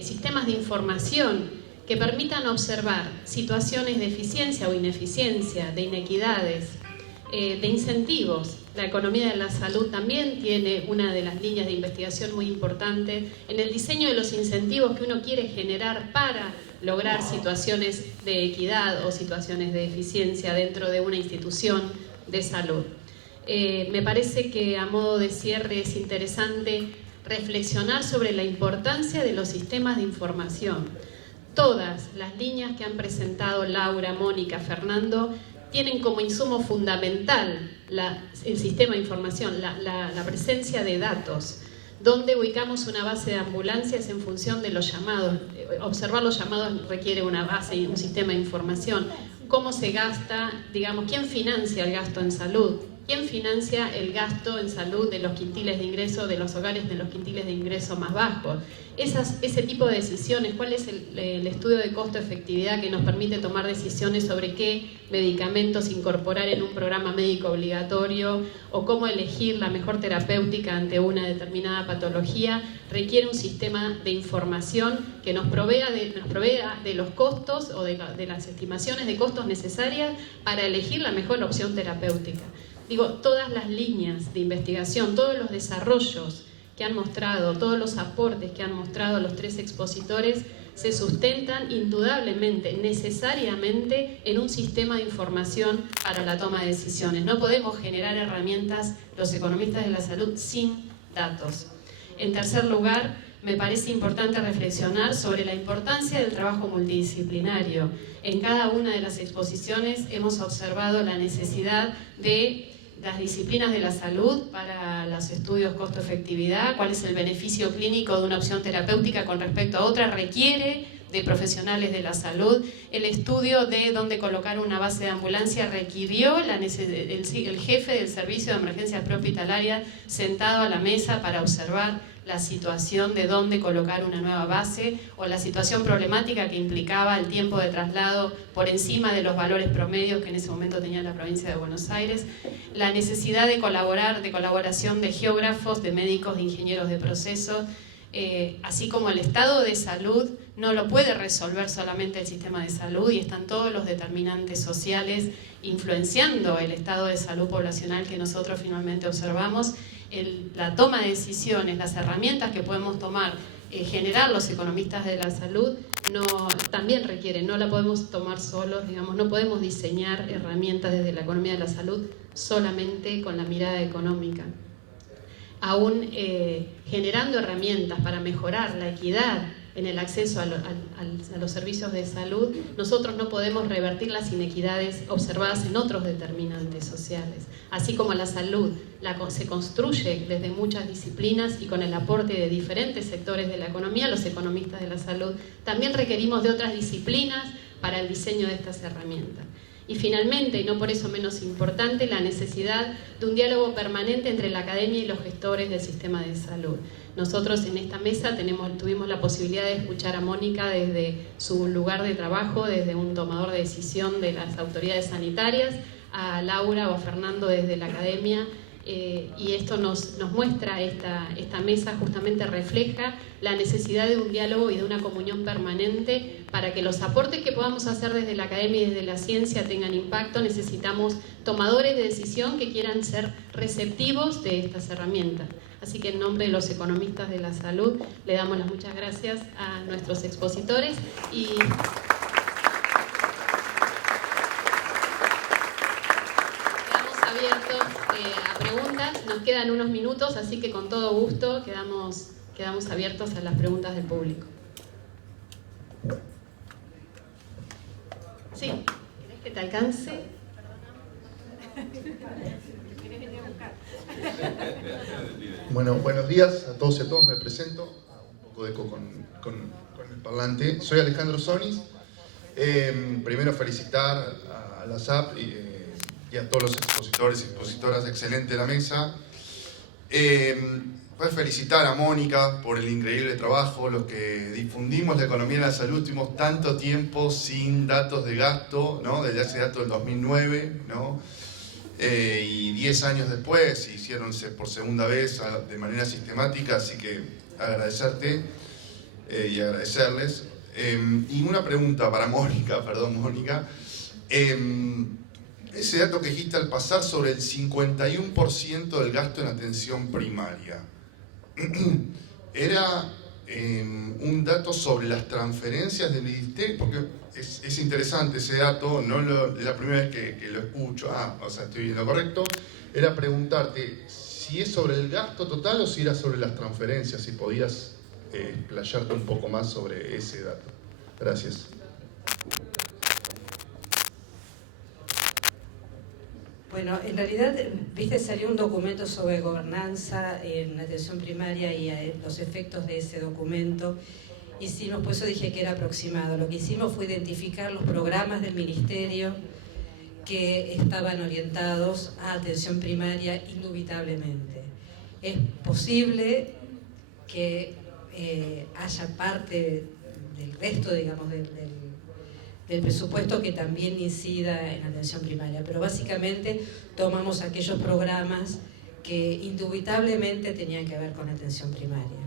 sistemas de información que permitan observar situaciones de eficiencia o ineficiencia, de inequidades, de incentivos. La economía de la salud también tiene una de las líneas de investigación muy importante en el diseño de los incentivos que uno quiere generar para lograr situaciones de equidad o situaciones de eficiencia dentro de una institución de salud. Me parece que a modo de cierre es interesante reflexionar sobre la importancia de los sistemas de información. Todas las líneas que han presentado Laura, Mónica, Fernando tienen como insumo fundamental el sistema de información, la presencia de datos, donde ubicamos una base de ambulancias en función de los llamados. Observar los llamados requiere una base y un sistema de información. Cómo se gasta, digamos, quién financia el gasto en salud. ¿Quién financia el gasto en salud de los quintiles de ingreso, de los hogares de los quintiles de ingreso más bajos? Ese tipo de decisiones, ¿cuál es el estudio de costo-efectividad que nos permite tomar decisiones sobre qué medicamentos incorporar en un programa médico obligatorio o cómo elegir la mejor terapéutica ante una determinada patología? Requiere un sistema de información que nos provea de los costos o de las estimaciones de costos necesarias para elegir la mejor opción terapéutica. Digo, todas las líneas de investigación, todos los desarrollos que han mostrado, todos los aportes que han mostrado los tres expositores se sustentan indudablemente, necesariamente, en un sistema de información para la toma de decisiones. No podemos generar herramientas, los economistas de la salud, sin datos. En tercer lugar, me parece importante reflexionar sobre la importancia del trabajo multidisciplinario. En cada una de las exposiciones hemos observado la necesidad de las disciplinas de la salud para los estudios costo-efectividad, cuál es el beneficio clínico de una opción terapéutica con respecto a otra, requiere de profesionales de la salud. El estudio de dónde colocar una base de ambulancia requirió el jefe del servicio de emergencias prehospitalarias sentado a la mesa para observar la situación de dónde colocar una nueva base, o la situación problemática que implicaba el tiempo de traslado por encima de los valores promedios que en ese momento tenía la provincia de Buenos Aires, la necesidad de colaboración de geógrafos, de médicos, de ingenieros de procesos, así como el estado de salud no lo puede resolver solamente el sistema de salud, y están todos los determinantes sociales influenciando el estado de salud poblacional que nosotros finalmente observamos. La toma de decisiones, las herramientas que podemos tomar, generar los economistas de la salud, también requieren, no la podemos tomar solos, digamos, no podemos diseñar herramientas desde la economía de la salud solamente con la mirada económica. Aún generando herramientas para mejorar la equidad en el acceso a los servicios de salud, nosotros no podemos revertir las inequidades observadas en otros determinantes sociales. Así como la salud se construye desde muchas disciplinas y con el aporte de diferentes sectores de la economía, los economistas de la salud también requerimos de otras disciplinas para el diseño de estas herramientas. Y finalmente, y no por eso menos importante, la necesidad de un diálogo permanente entre la academia y los gestores del sistema de salud. Nosotros en esta mesa tuvimos la posibilidad de escuchar a Mónica desde su lugar de trabajo, desde un tomador de decisión de las autoridades sanitarias, a Laura o a Fernando desde la academia, y esto nos muestra, esta mesa justamente refleja la necesidad de un diálogo y de una comunión permanente para que los aportes que podamos hacer desde la academia y desde la ciencia tengan impacto. Necesitamos tomadores de decisión que quieran ser receptivos de estas herramientas. Así que en nombre de los economistas de la salud le damos las muchas gracias a nuestros expositores y quedamos abiertos a preguntas. Nos quedan unos minutos, así que con todo gusto quedamos abiertos a las preguntas del público. Sí, ¿querés que te alcance? Bueno, buenos días a todos y a todas. Me presento, un poco de eco con el parlante. Soy Alejandro Sonis. Primero felicitar a la SAP y a todos los expositores y expositoras, excelente la mesa. Pues felicitar a Mónica por el increíble trabajo. Los que difundimos la economía de la salud tuvimos tanto tiempo sin datos de gasto, ¿no? Desde hace datos del 2009, ¿no? Y 10 años después hiciéronse por segunda vez de manera sistemática, así que agradecerte y agradecerles. Y una pregunta para Mónica, perdón Mónica. Ese dato que dijiste al pasar sobre el 51% del gasto en atención primaria, ¿era un dato sobre las transferencias del ministerio? Porque es interesante ese dato, es la primera vez que lo escucho. O sea, estoy en lo correcto. Era preguntarte si es sobre el gasto total o si era sobre las transferencias, si podías explayarte un poco más sobre ese dato. Gracias. Bueno, en realidad, viste, salió un documento sobre gobernanza en atención primaria y los efectos de ese documento. Hicimos, por eso dije que era aproximado. Lo que hicimos fue identificar los programas del ministerio que estaban orientados a atención primaria indubitablemente. Es posible que haya parte del resto, digamos, del presupuesto que también incida en atención primaria, pero básicamente tomamos aquellos programas que indubitablemente tenían que ver con atención primaria,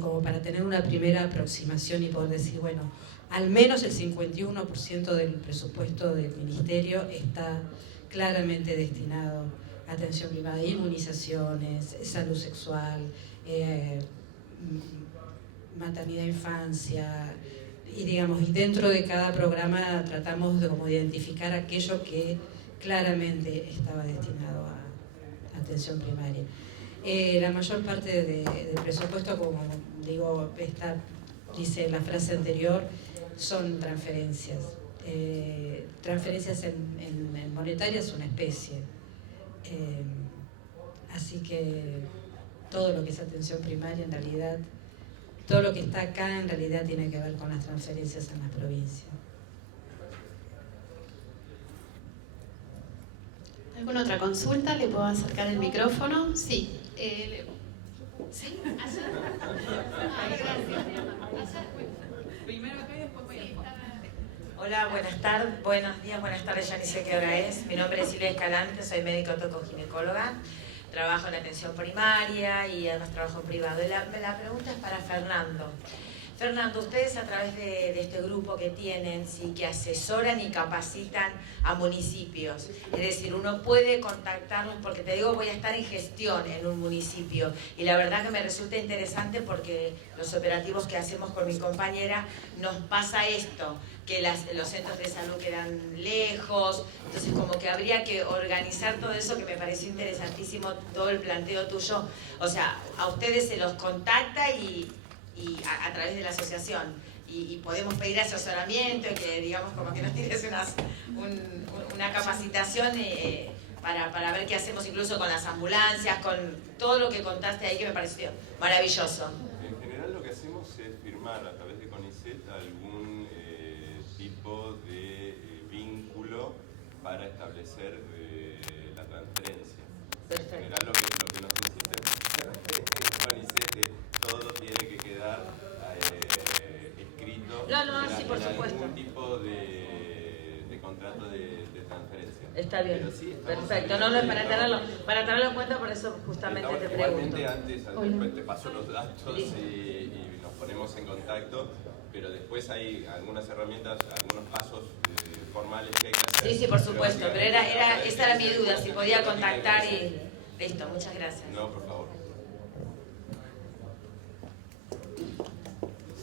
como para tener una primera aproximación y poder decir, bueno, al menos el 51% del presupuesto del Ministerio está claramente destinado a atención primaria, inmunizaciones, salud sexual, maternidad e infancia, y digamos, y dentro de cada programa tratamos de como identificar aquello que claramente estaba destinado a atención primaria. La mayor parte del presupuesto, como digo, dice la frase anterior, son transferencias. Transferencias en monetarias, una especie. Así que todo lo que es atención primaria, en realidad, todo lo que está acá en realidad tiene que ver con las transferencias en las provincias. ¿Alguna otra consulta? ¿Le puedo acercar el micrófono? Sí. ¿Sí? Ay, gracias. Primero acá y después voy a... Hola, buenos días, buenas tardes, ya ni sé qué hora es. Mi nombre es Silvia Escalante, soy médico tocoginecóloga. Trabajo en atención primaria y además trabajo en privado. Y la pregunta es para Fernando. Fernando, ustedes a través de este grupo que tienen, sí, que asesoran y capacitan a municipios. Es decir, uno puede contactarlos, porque te digo, voy a estar en gestión en un municipio. Y la verdad que me resulta interesante porque los operativos que hacemos con mi compañera nos pasa esto, que los centros de salud quedan lejos, entonces como que habría que organizar todo eso, que me pareció interesantísimo todo el planteo tuyo. O sea, a ustedes se los contacta y a través de la asociación y podemos pedir asesoramiento y que digamos como que nos tires una capacitación para ver qué hacemos incluso con las ambulancias, con todo lo que contaste ahí, que me pareció maravilloso. En general lo que hacemos es firmar a través de CONICET algún tipo de vínculo para establecer la transferencia. Perfecto. En general lo que nos insiste es CONICET, todo tiene que quedar escrito Sí, por supuesto. algún tipo de contrato de transferencia. Está bien, pero sí, perfecto. No, para tenerlo en cuenta, por eso justamente te pregunto. Igualmente antes, después te paso los datos y nos ponemos en contacto, pero después hay algunas herramientas, algunos pasos formales que hay que hacer. Sí, por supuesto, pero esa era mi duda, si podía contactar y listo, muchas gracias. No, por favor.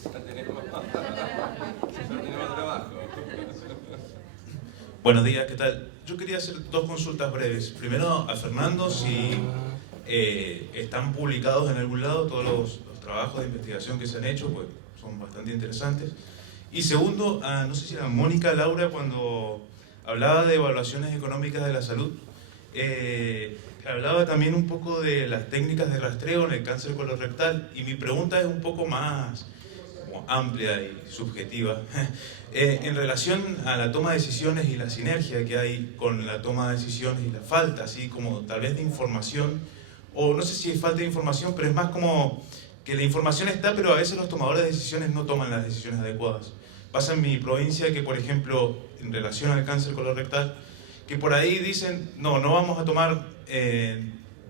Ya tenemos trabajo. Buenos días, ¿qué tal? Yo quería hacer dos consultas breves. Primero, a Fernando, si están publicados en algún lado todos los trabajos de investigación que se han hecho, pues son bastante interesantes. Y segundo, no sé si era Mónica Laura, cuando hablaba de evaluaciones económicas de la salud, hablaba también un poco de las técnicas de rastreo en el cáncer colorectal, y mi pregunta es un poco más amplia y subjetiva, en relación a la toma de decisiones y la sinergia que hay con la toma de decisiones y la falta, así como tal vez de información, o no sé si es falta de información, pero es más como que la información está, pero a veces los tomadores de decisiones no toman las decisiones adecuadas. Pasa en mi provincia que, por ejemplo, en relación al cáncer colorectal, que por ahí dicen, no vamos a tomar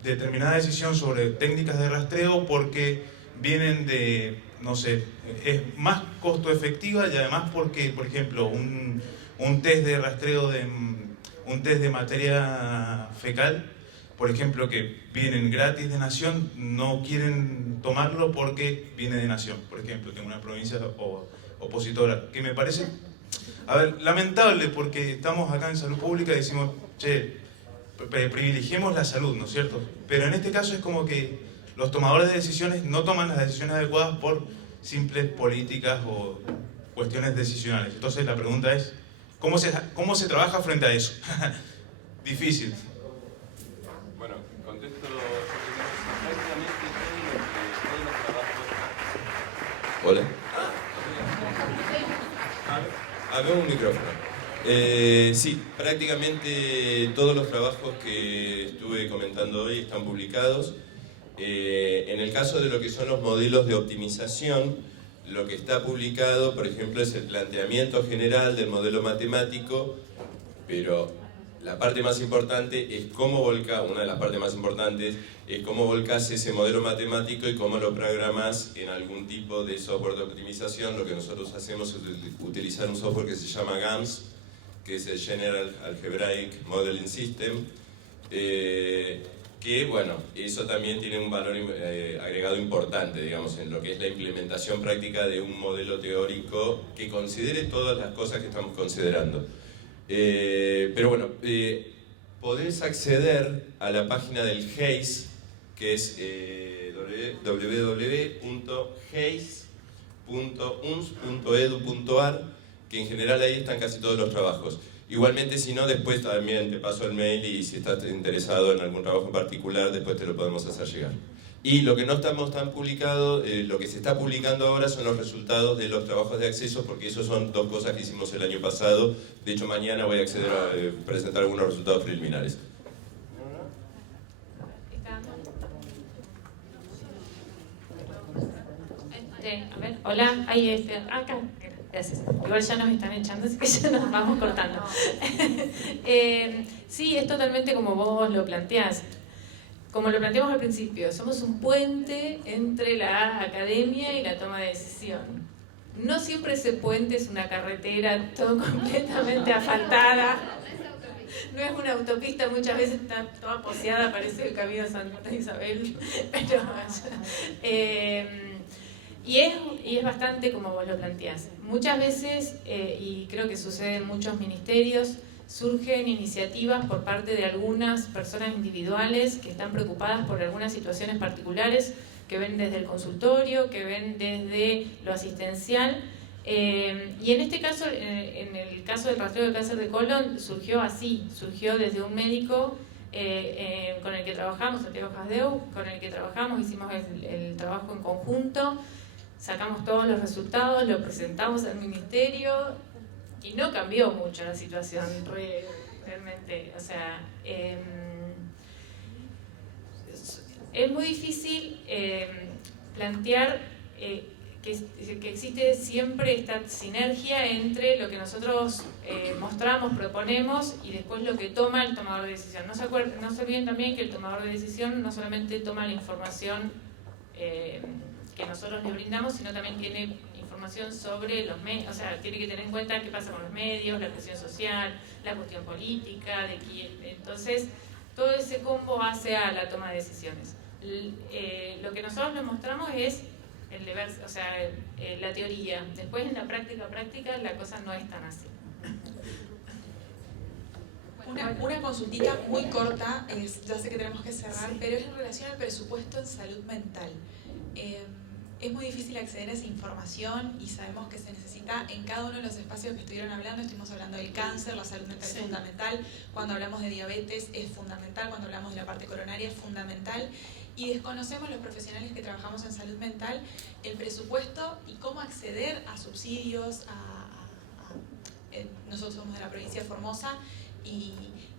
determinada decisión sobre técnicas de rastreo porque vienen de, no sé, es más costo efectiva, y además porque, por ejemplo, un test de rastreo un test de materia fecal, por ejemplo, que vienen gratis de Nación, no quieren tomarlo porque viene de Nación, por ejemplo, que es una provincia opositora, que me parece, a ver, lamentable, porque estamos acá en salud pública y decimos, che, privilegiemos la salud, ¿no es cierto? Pero en este caso es como que los tomadores de decisiones no toman las decisiones adecuadas por simples políticas o cuestiones decisionales. Entonces la pregunta es, ¿cómo se trabaja frente a eso? Difícil. Bueno, contesto prácticamente todos los trabajos. Hola. Hago un micrófono. Sí, prácticamente todos los trabajos que estuve comentando hoy están publicados. En el caso de lo que son los modelos de optimización, lo que está publicado, por ejemplo, es el planteamiento general del modelo matemático, pero la parte más importante es cómo volcar, una de las partes más importantes es cómo volcás ese modelo matemático y cómo lo programás en algún tipo de software de optimización. Lo que nosotros hacemos es utilizar un software que se llama GAMS, que es el General Algebraic Modeling System, que bueno, eso también tiene un valor agregado importante, digamos, en lo que es la implementación práctica de un modelo teórico que considere todas las cosas que estamos considerando. Pero bueno, podés acceder a la página del GEIS, que es www.geis.uns.edu.ar, que en general ahí están casi todos los trabajos. Igualmente, si no, después también te paso el mail y si estás interesado en algún trabajo en particular, después te lo podemos hacer llegar. Y lo que no estamos tan publicado, lo que se está publicando ahora son los resultados de los trabajos de acceso, porque esos son dos cosas que hicimos el año pasado. De hecho, mañana voy a acceder a presentar algunos resultados preliminares. A ver, hola, ahí acá. Gracias. Igual ya nos están echando, así que ya nos vamos cortando. Sí, es totalmente como vos lo planteás. Como lo planteamos al principio, somos un puente entre la academia y la toma de decisión. No siempre ese puente es una carretera todo completamente asfaltada. No es una autopista, muchas veces está toda poseada, parece el camino a Santa Isabel. Pero, y es bastante como vos lo planteás. Muchas veces, y creo que sucede en muchos ministerios, surgen iniciativas por parte de algunas personas individuales que están preocupadas por algunas situaciones particulares, que ven desde el consultorio, que ven desde lo asistencial. Y en este caso, en el caso del rastreo del cáncer de colon, surgió así, surgió desde un médico con el que trabajamos, Santiago Hasdeu, con el que trabajamos, hicimos el trabajo en conjunto, sacamos todos los resultados, lo presentamos al ministerio y no cambió mucho la situación realmente. O sea, es muy difícil plantear que existe siempre esta sinergia entre lo que nosotros mostramos, proponemos y después lo que toma el tomador de decisión. No se olviden también que el tomador de decisión no solamente toma la información que nosotros le brindamos, sino también tiene información sobre los medios, o sea, tiene que tener en cuenta qué pasa con los medios, la presión social, la cuestión política, de quién. Entonces, todo ese combo hace a la toma de decisiones. Lo que nosotros le mostramos es el deber, o sea, la teoría. Después, en la práctica, la cosa no es tan así. Una consultita muy corta, ya sé que tenemos que cerrar, sí, pero es en relación al presupuesto en salud mental. Es muy difícil acceder a esa información y sabemos que se necesita en cada uno de los espacios que estuvieron hablando. Estuvimos hablando del cáncer, la salud mental, sí, es fundamental. Cuando hablamos de diabetes es fundamental, cuando hablamos de la parte coronaria es fundamental. Y desconocemos los profesionales que trabajamos en salud mental el presupuesto y cómo acceder a subsidios. Nosotros somos de la provincia de Formosa y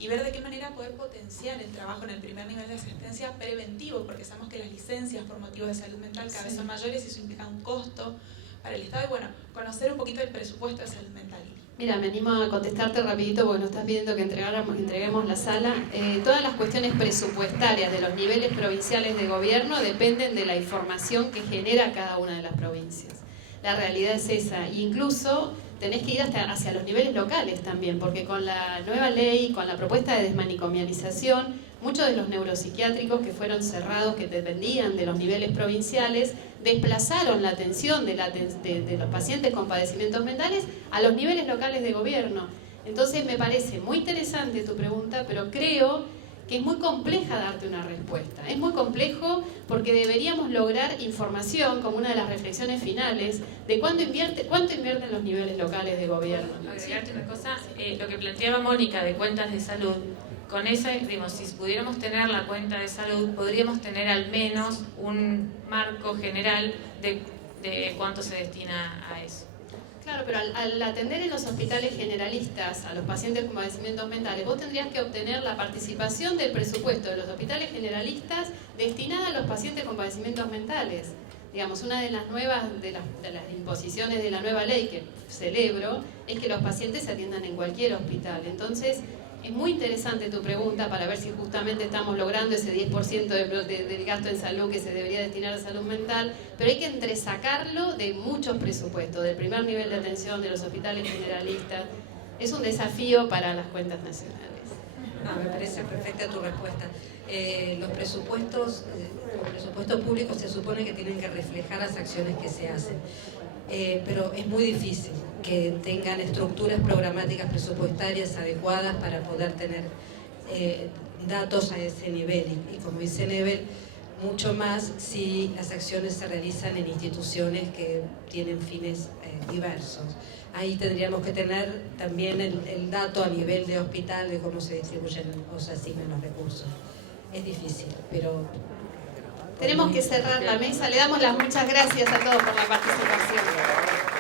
ver de qué manera poder potenciar el trabajo en el primer nivel de asistencia preventivo, porque sabemos que las licencias por motivos de salud mental cada vez son mayores y eso implica un costo para el Estado. Y bueno, conocer un poquito el presupuesto de salud mental. Mira, me animo a contestarte rapidito porque nos estás pidiendo que entreguemos la sala. Todas las cuestiones presupuestarias de los niveles provinciales de gobierno dependen de la información que genera cada una de las provincias. La realidad es esa. Incluso tenés que ir hacia los niveles locales también, porque con la nueva ley, con la propuesta de desmanicomialización, muchos de los neuropsiquiátricos que fueron cerrados, que dependían de los niveles provinciales, desplazaron la atención de los pacientes con padecimientos mentales a los niveles locales de gobierno. Entonces me parece muy interesante tu pregunta, pero creo que es muy compleja darte una respuesta. Es muy complejo porque deberíamos lograr información, como una de las reflexiones finales, de cuánto invierten los niveles locales de gobierno. Agregarte una cosa, lo que planteaba Mónica de cuentas de salud, con esa, digamos, si pudiéramos tener la cuenta de salud, podríamos tener al menos un marco general de cuánto se destina a eso. Claro, pero al atender en los hospitales generalistas a los pacientes con padecimientos mentales, vos tendrías que obtener la participación del presupuesto de los hospitales generalistas destinada a los pacientes con padecimientos mentales. Digamos, una de las imposiciones de la nueva ley que celebro es que los pacientes se atiendan en cualquier hospital. Entonces, es muy interesante tu pregunta para ver si justamente estamos logrando ese 10% del gasto en salud que se debería destinar a salud mental, pero hay que entresacarlo de muchos presupuestos, del primer nivel de atención, de los hospitales generalistas. Es un desafío para las cuentas nacionales. Me parece perfecta tu respuesta. Los presupuestos públicos se supone que tienen que reflejar las acciones que se hacen, pero es muy difícil que tengan estructuras programáticas presupuestarias adecuadas para poder tener datos a ese nivel. Y como dice Nebel, mucho más si las acciones se realizan en instituciones que tienen fines diversos. Ahí tendríamos que tener también el dato a nivel de hospital de cómo se distribuyen o se asignan los recursos. Es difícil, pero... Tenemos que cerrar la mesa. Le damos las muchas gracias a todos por la participación.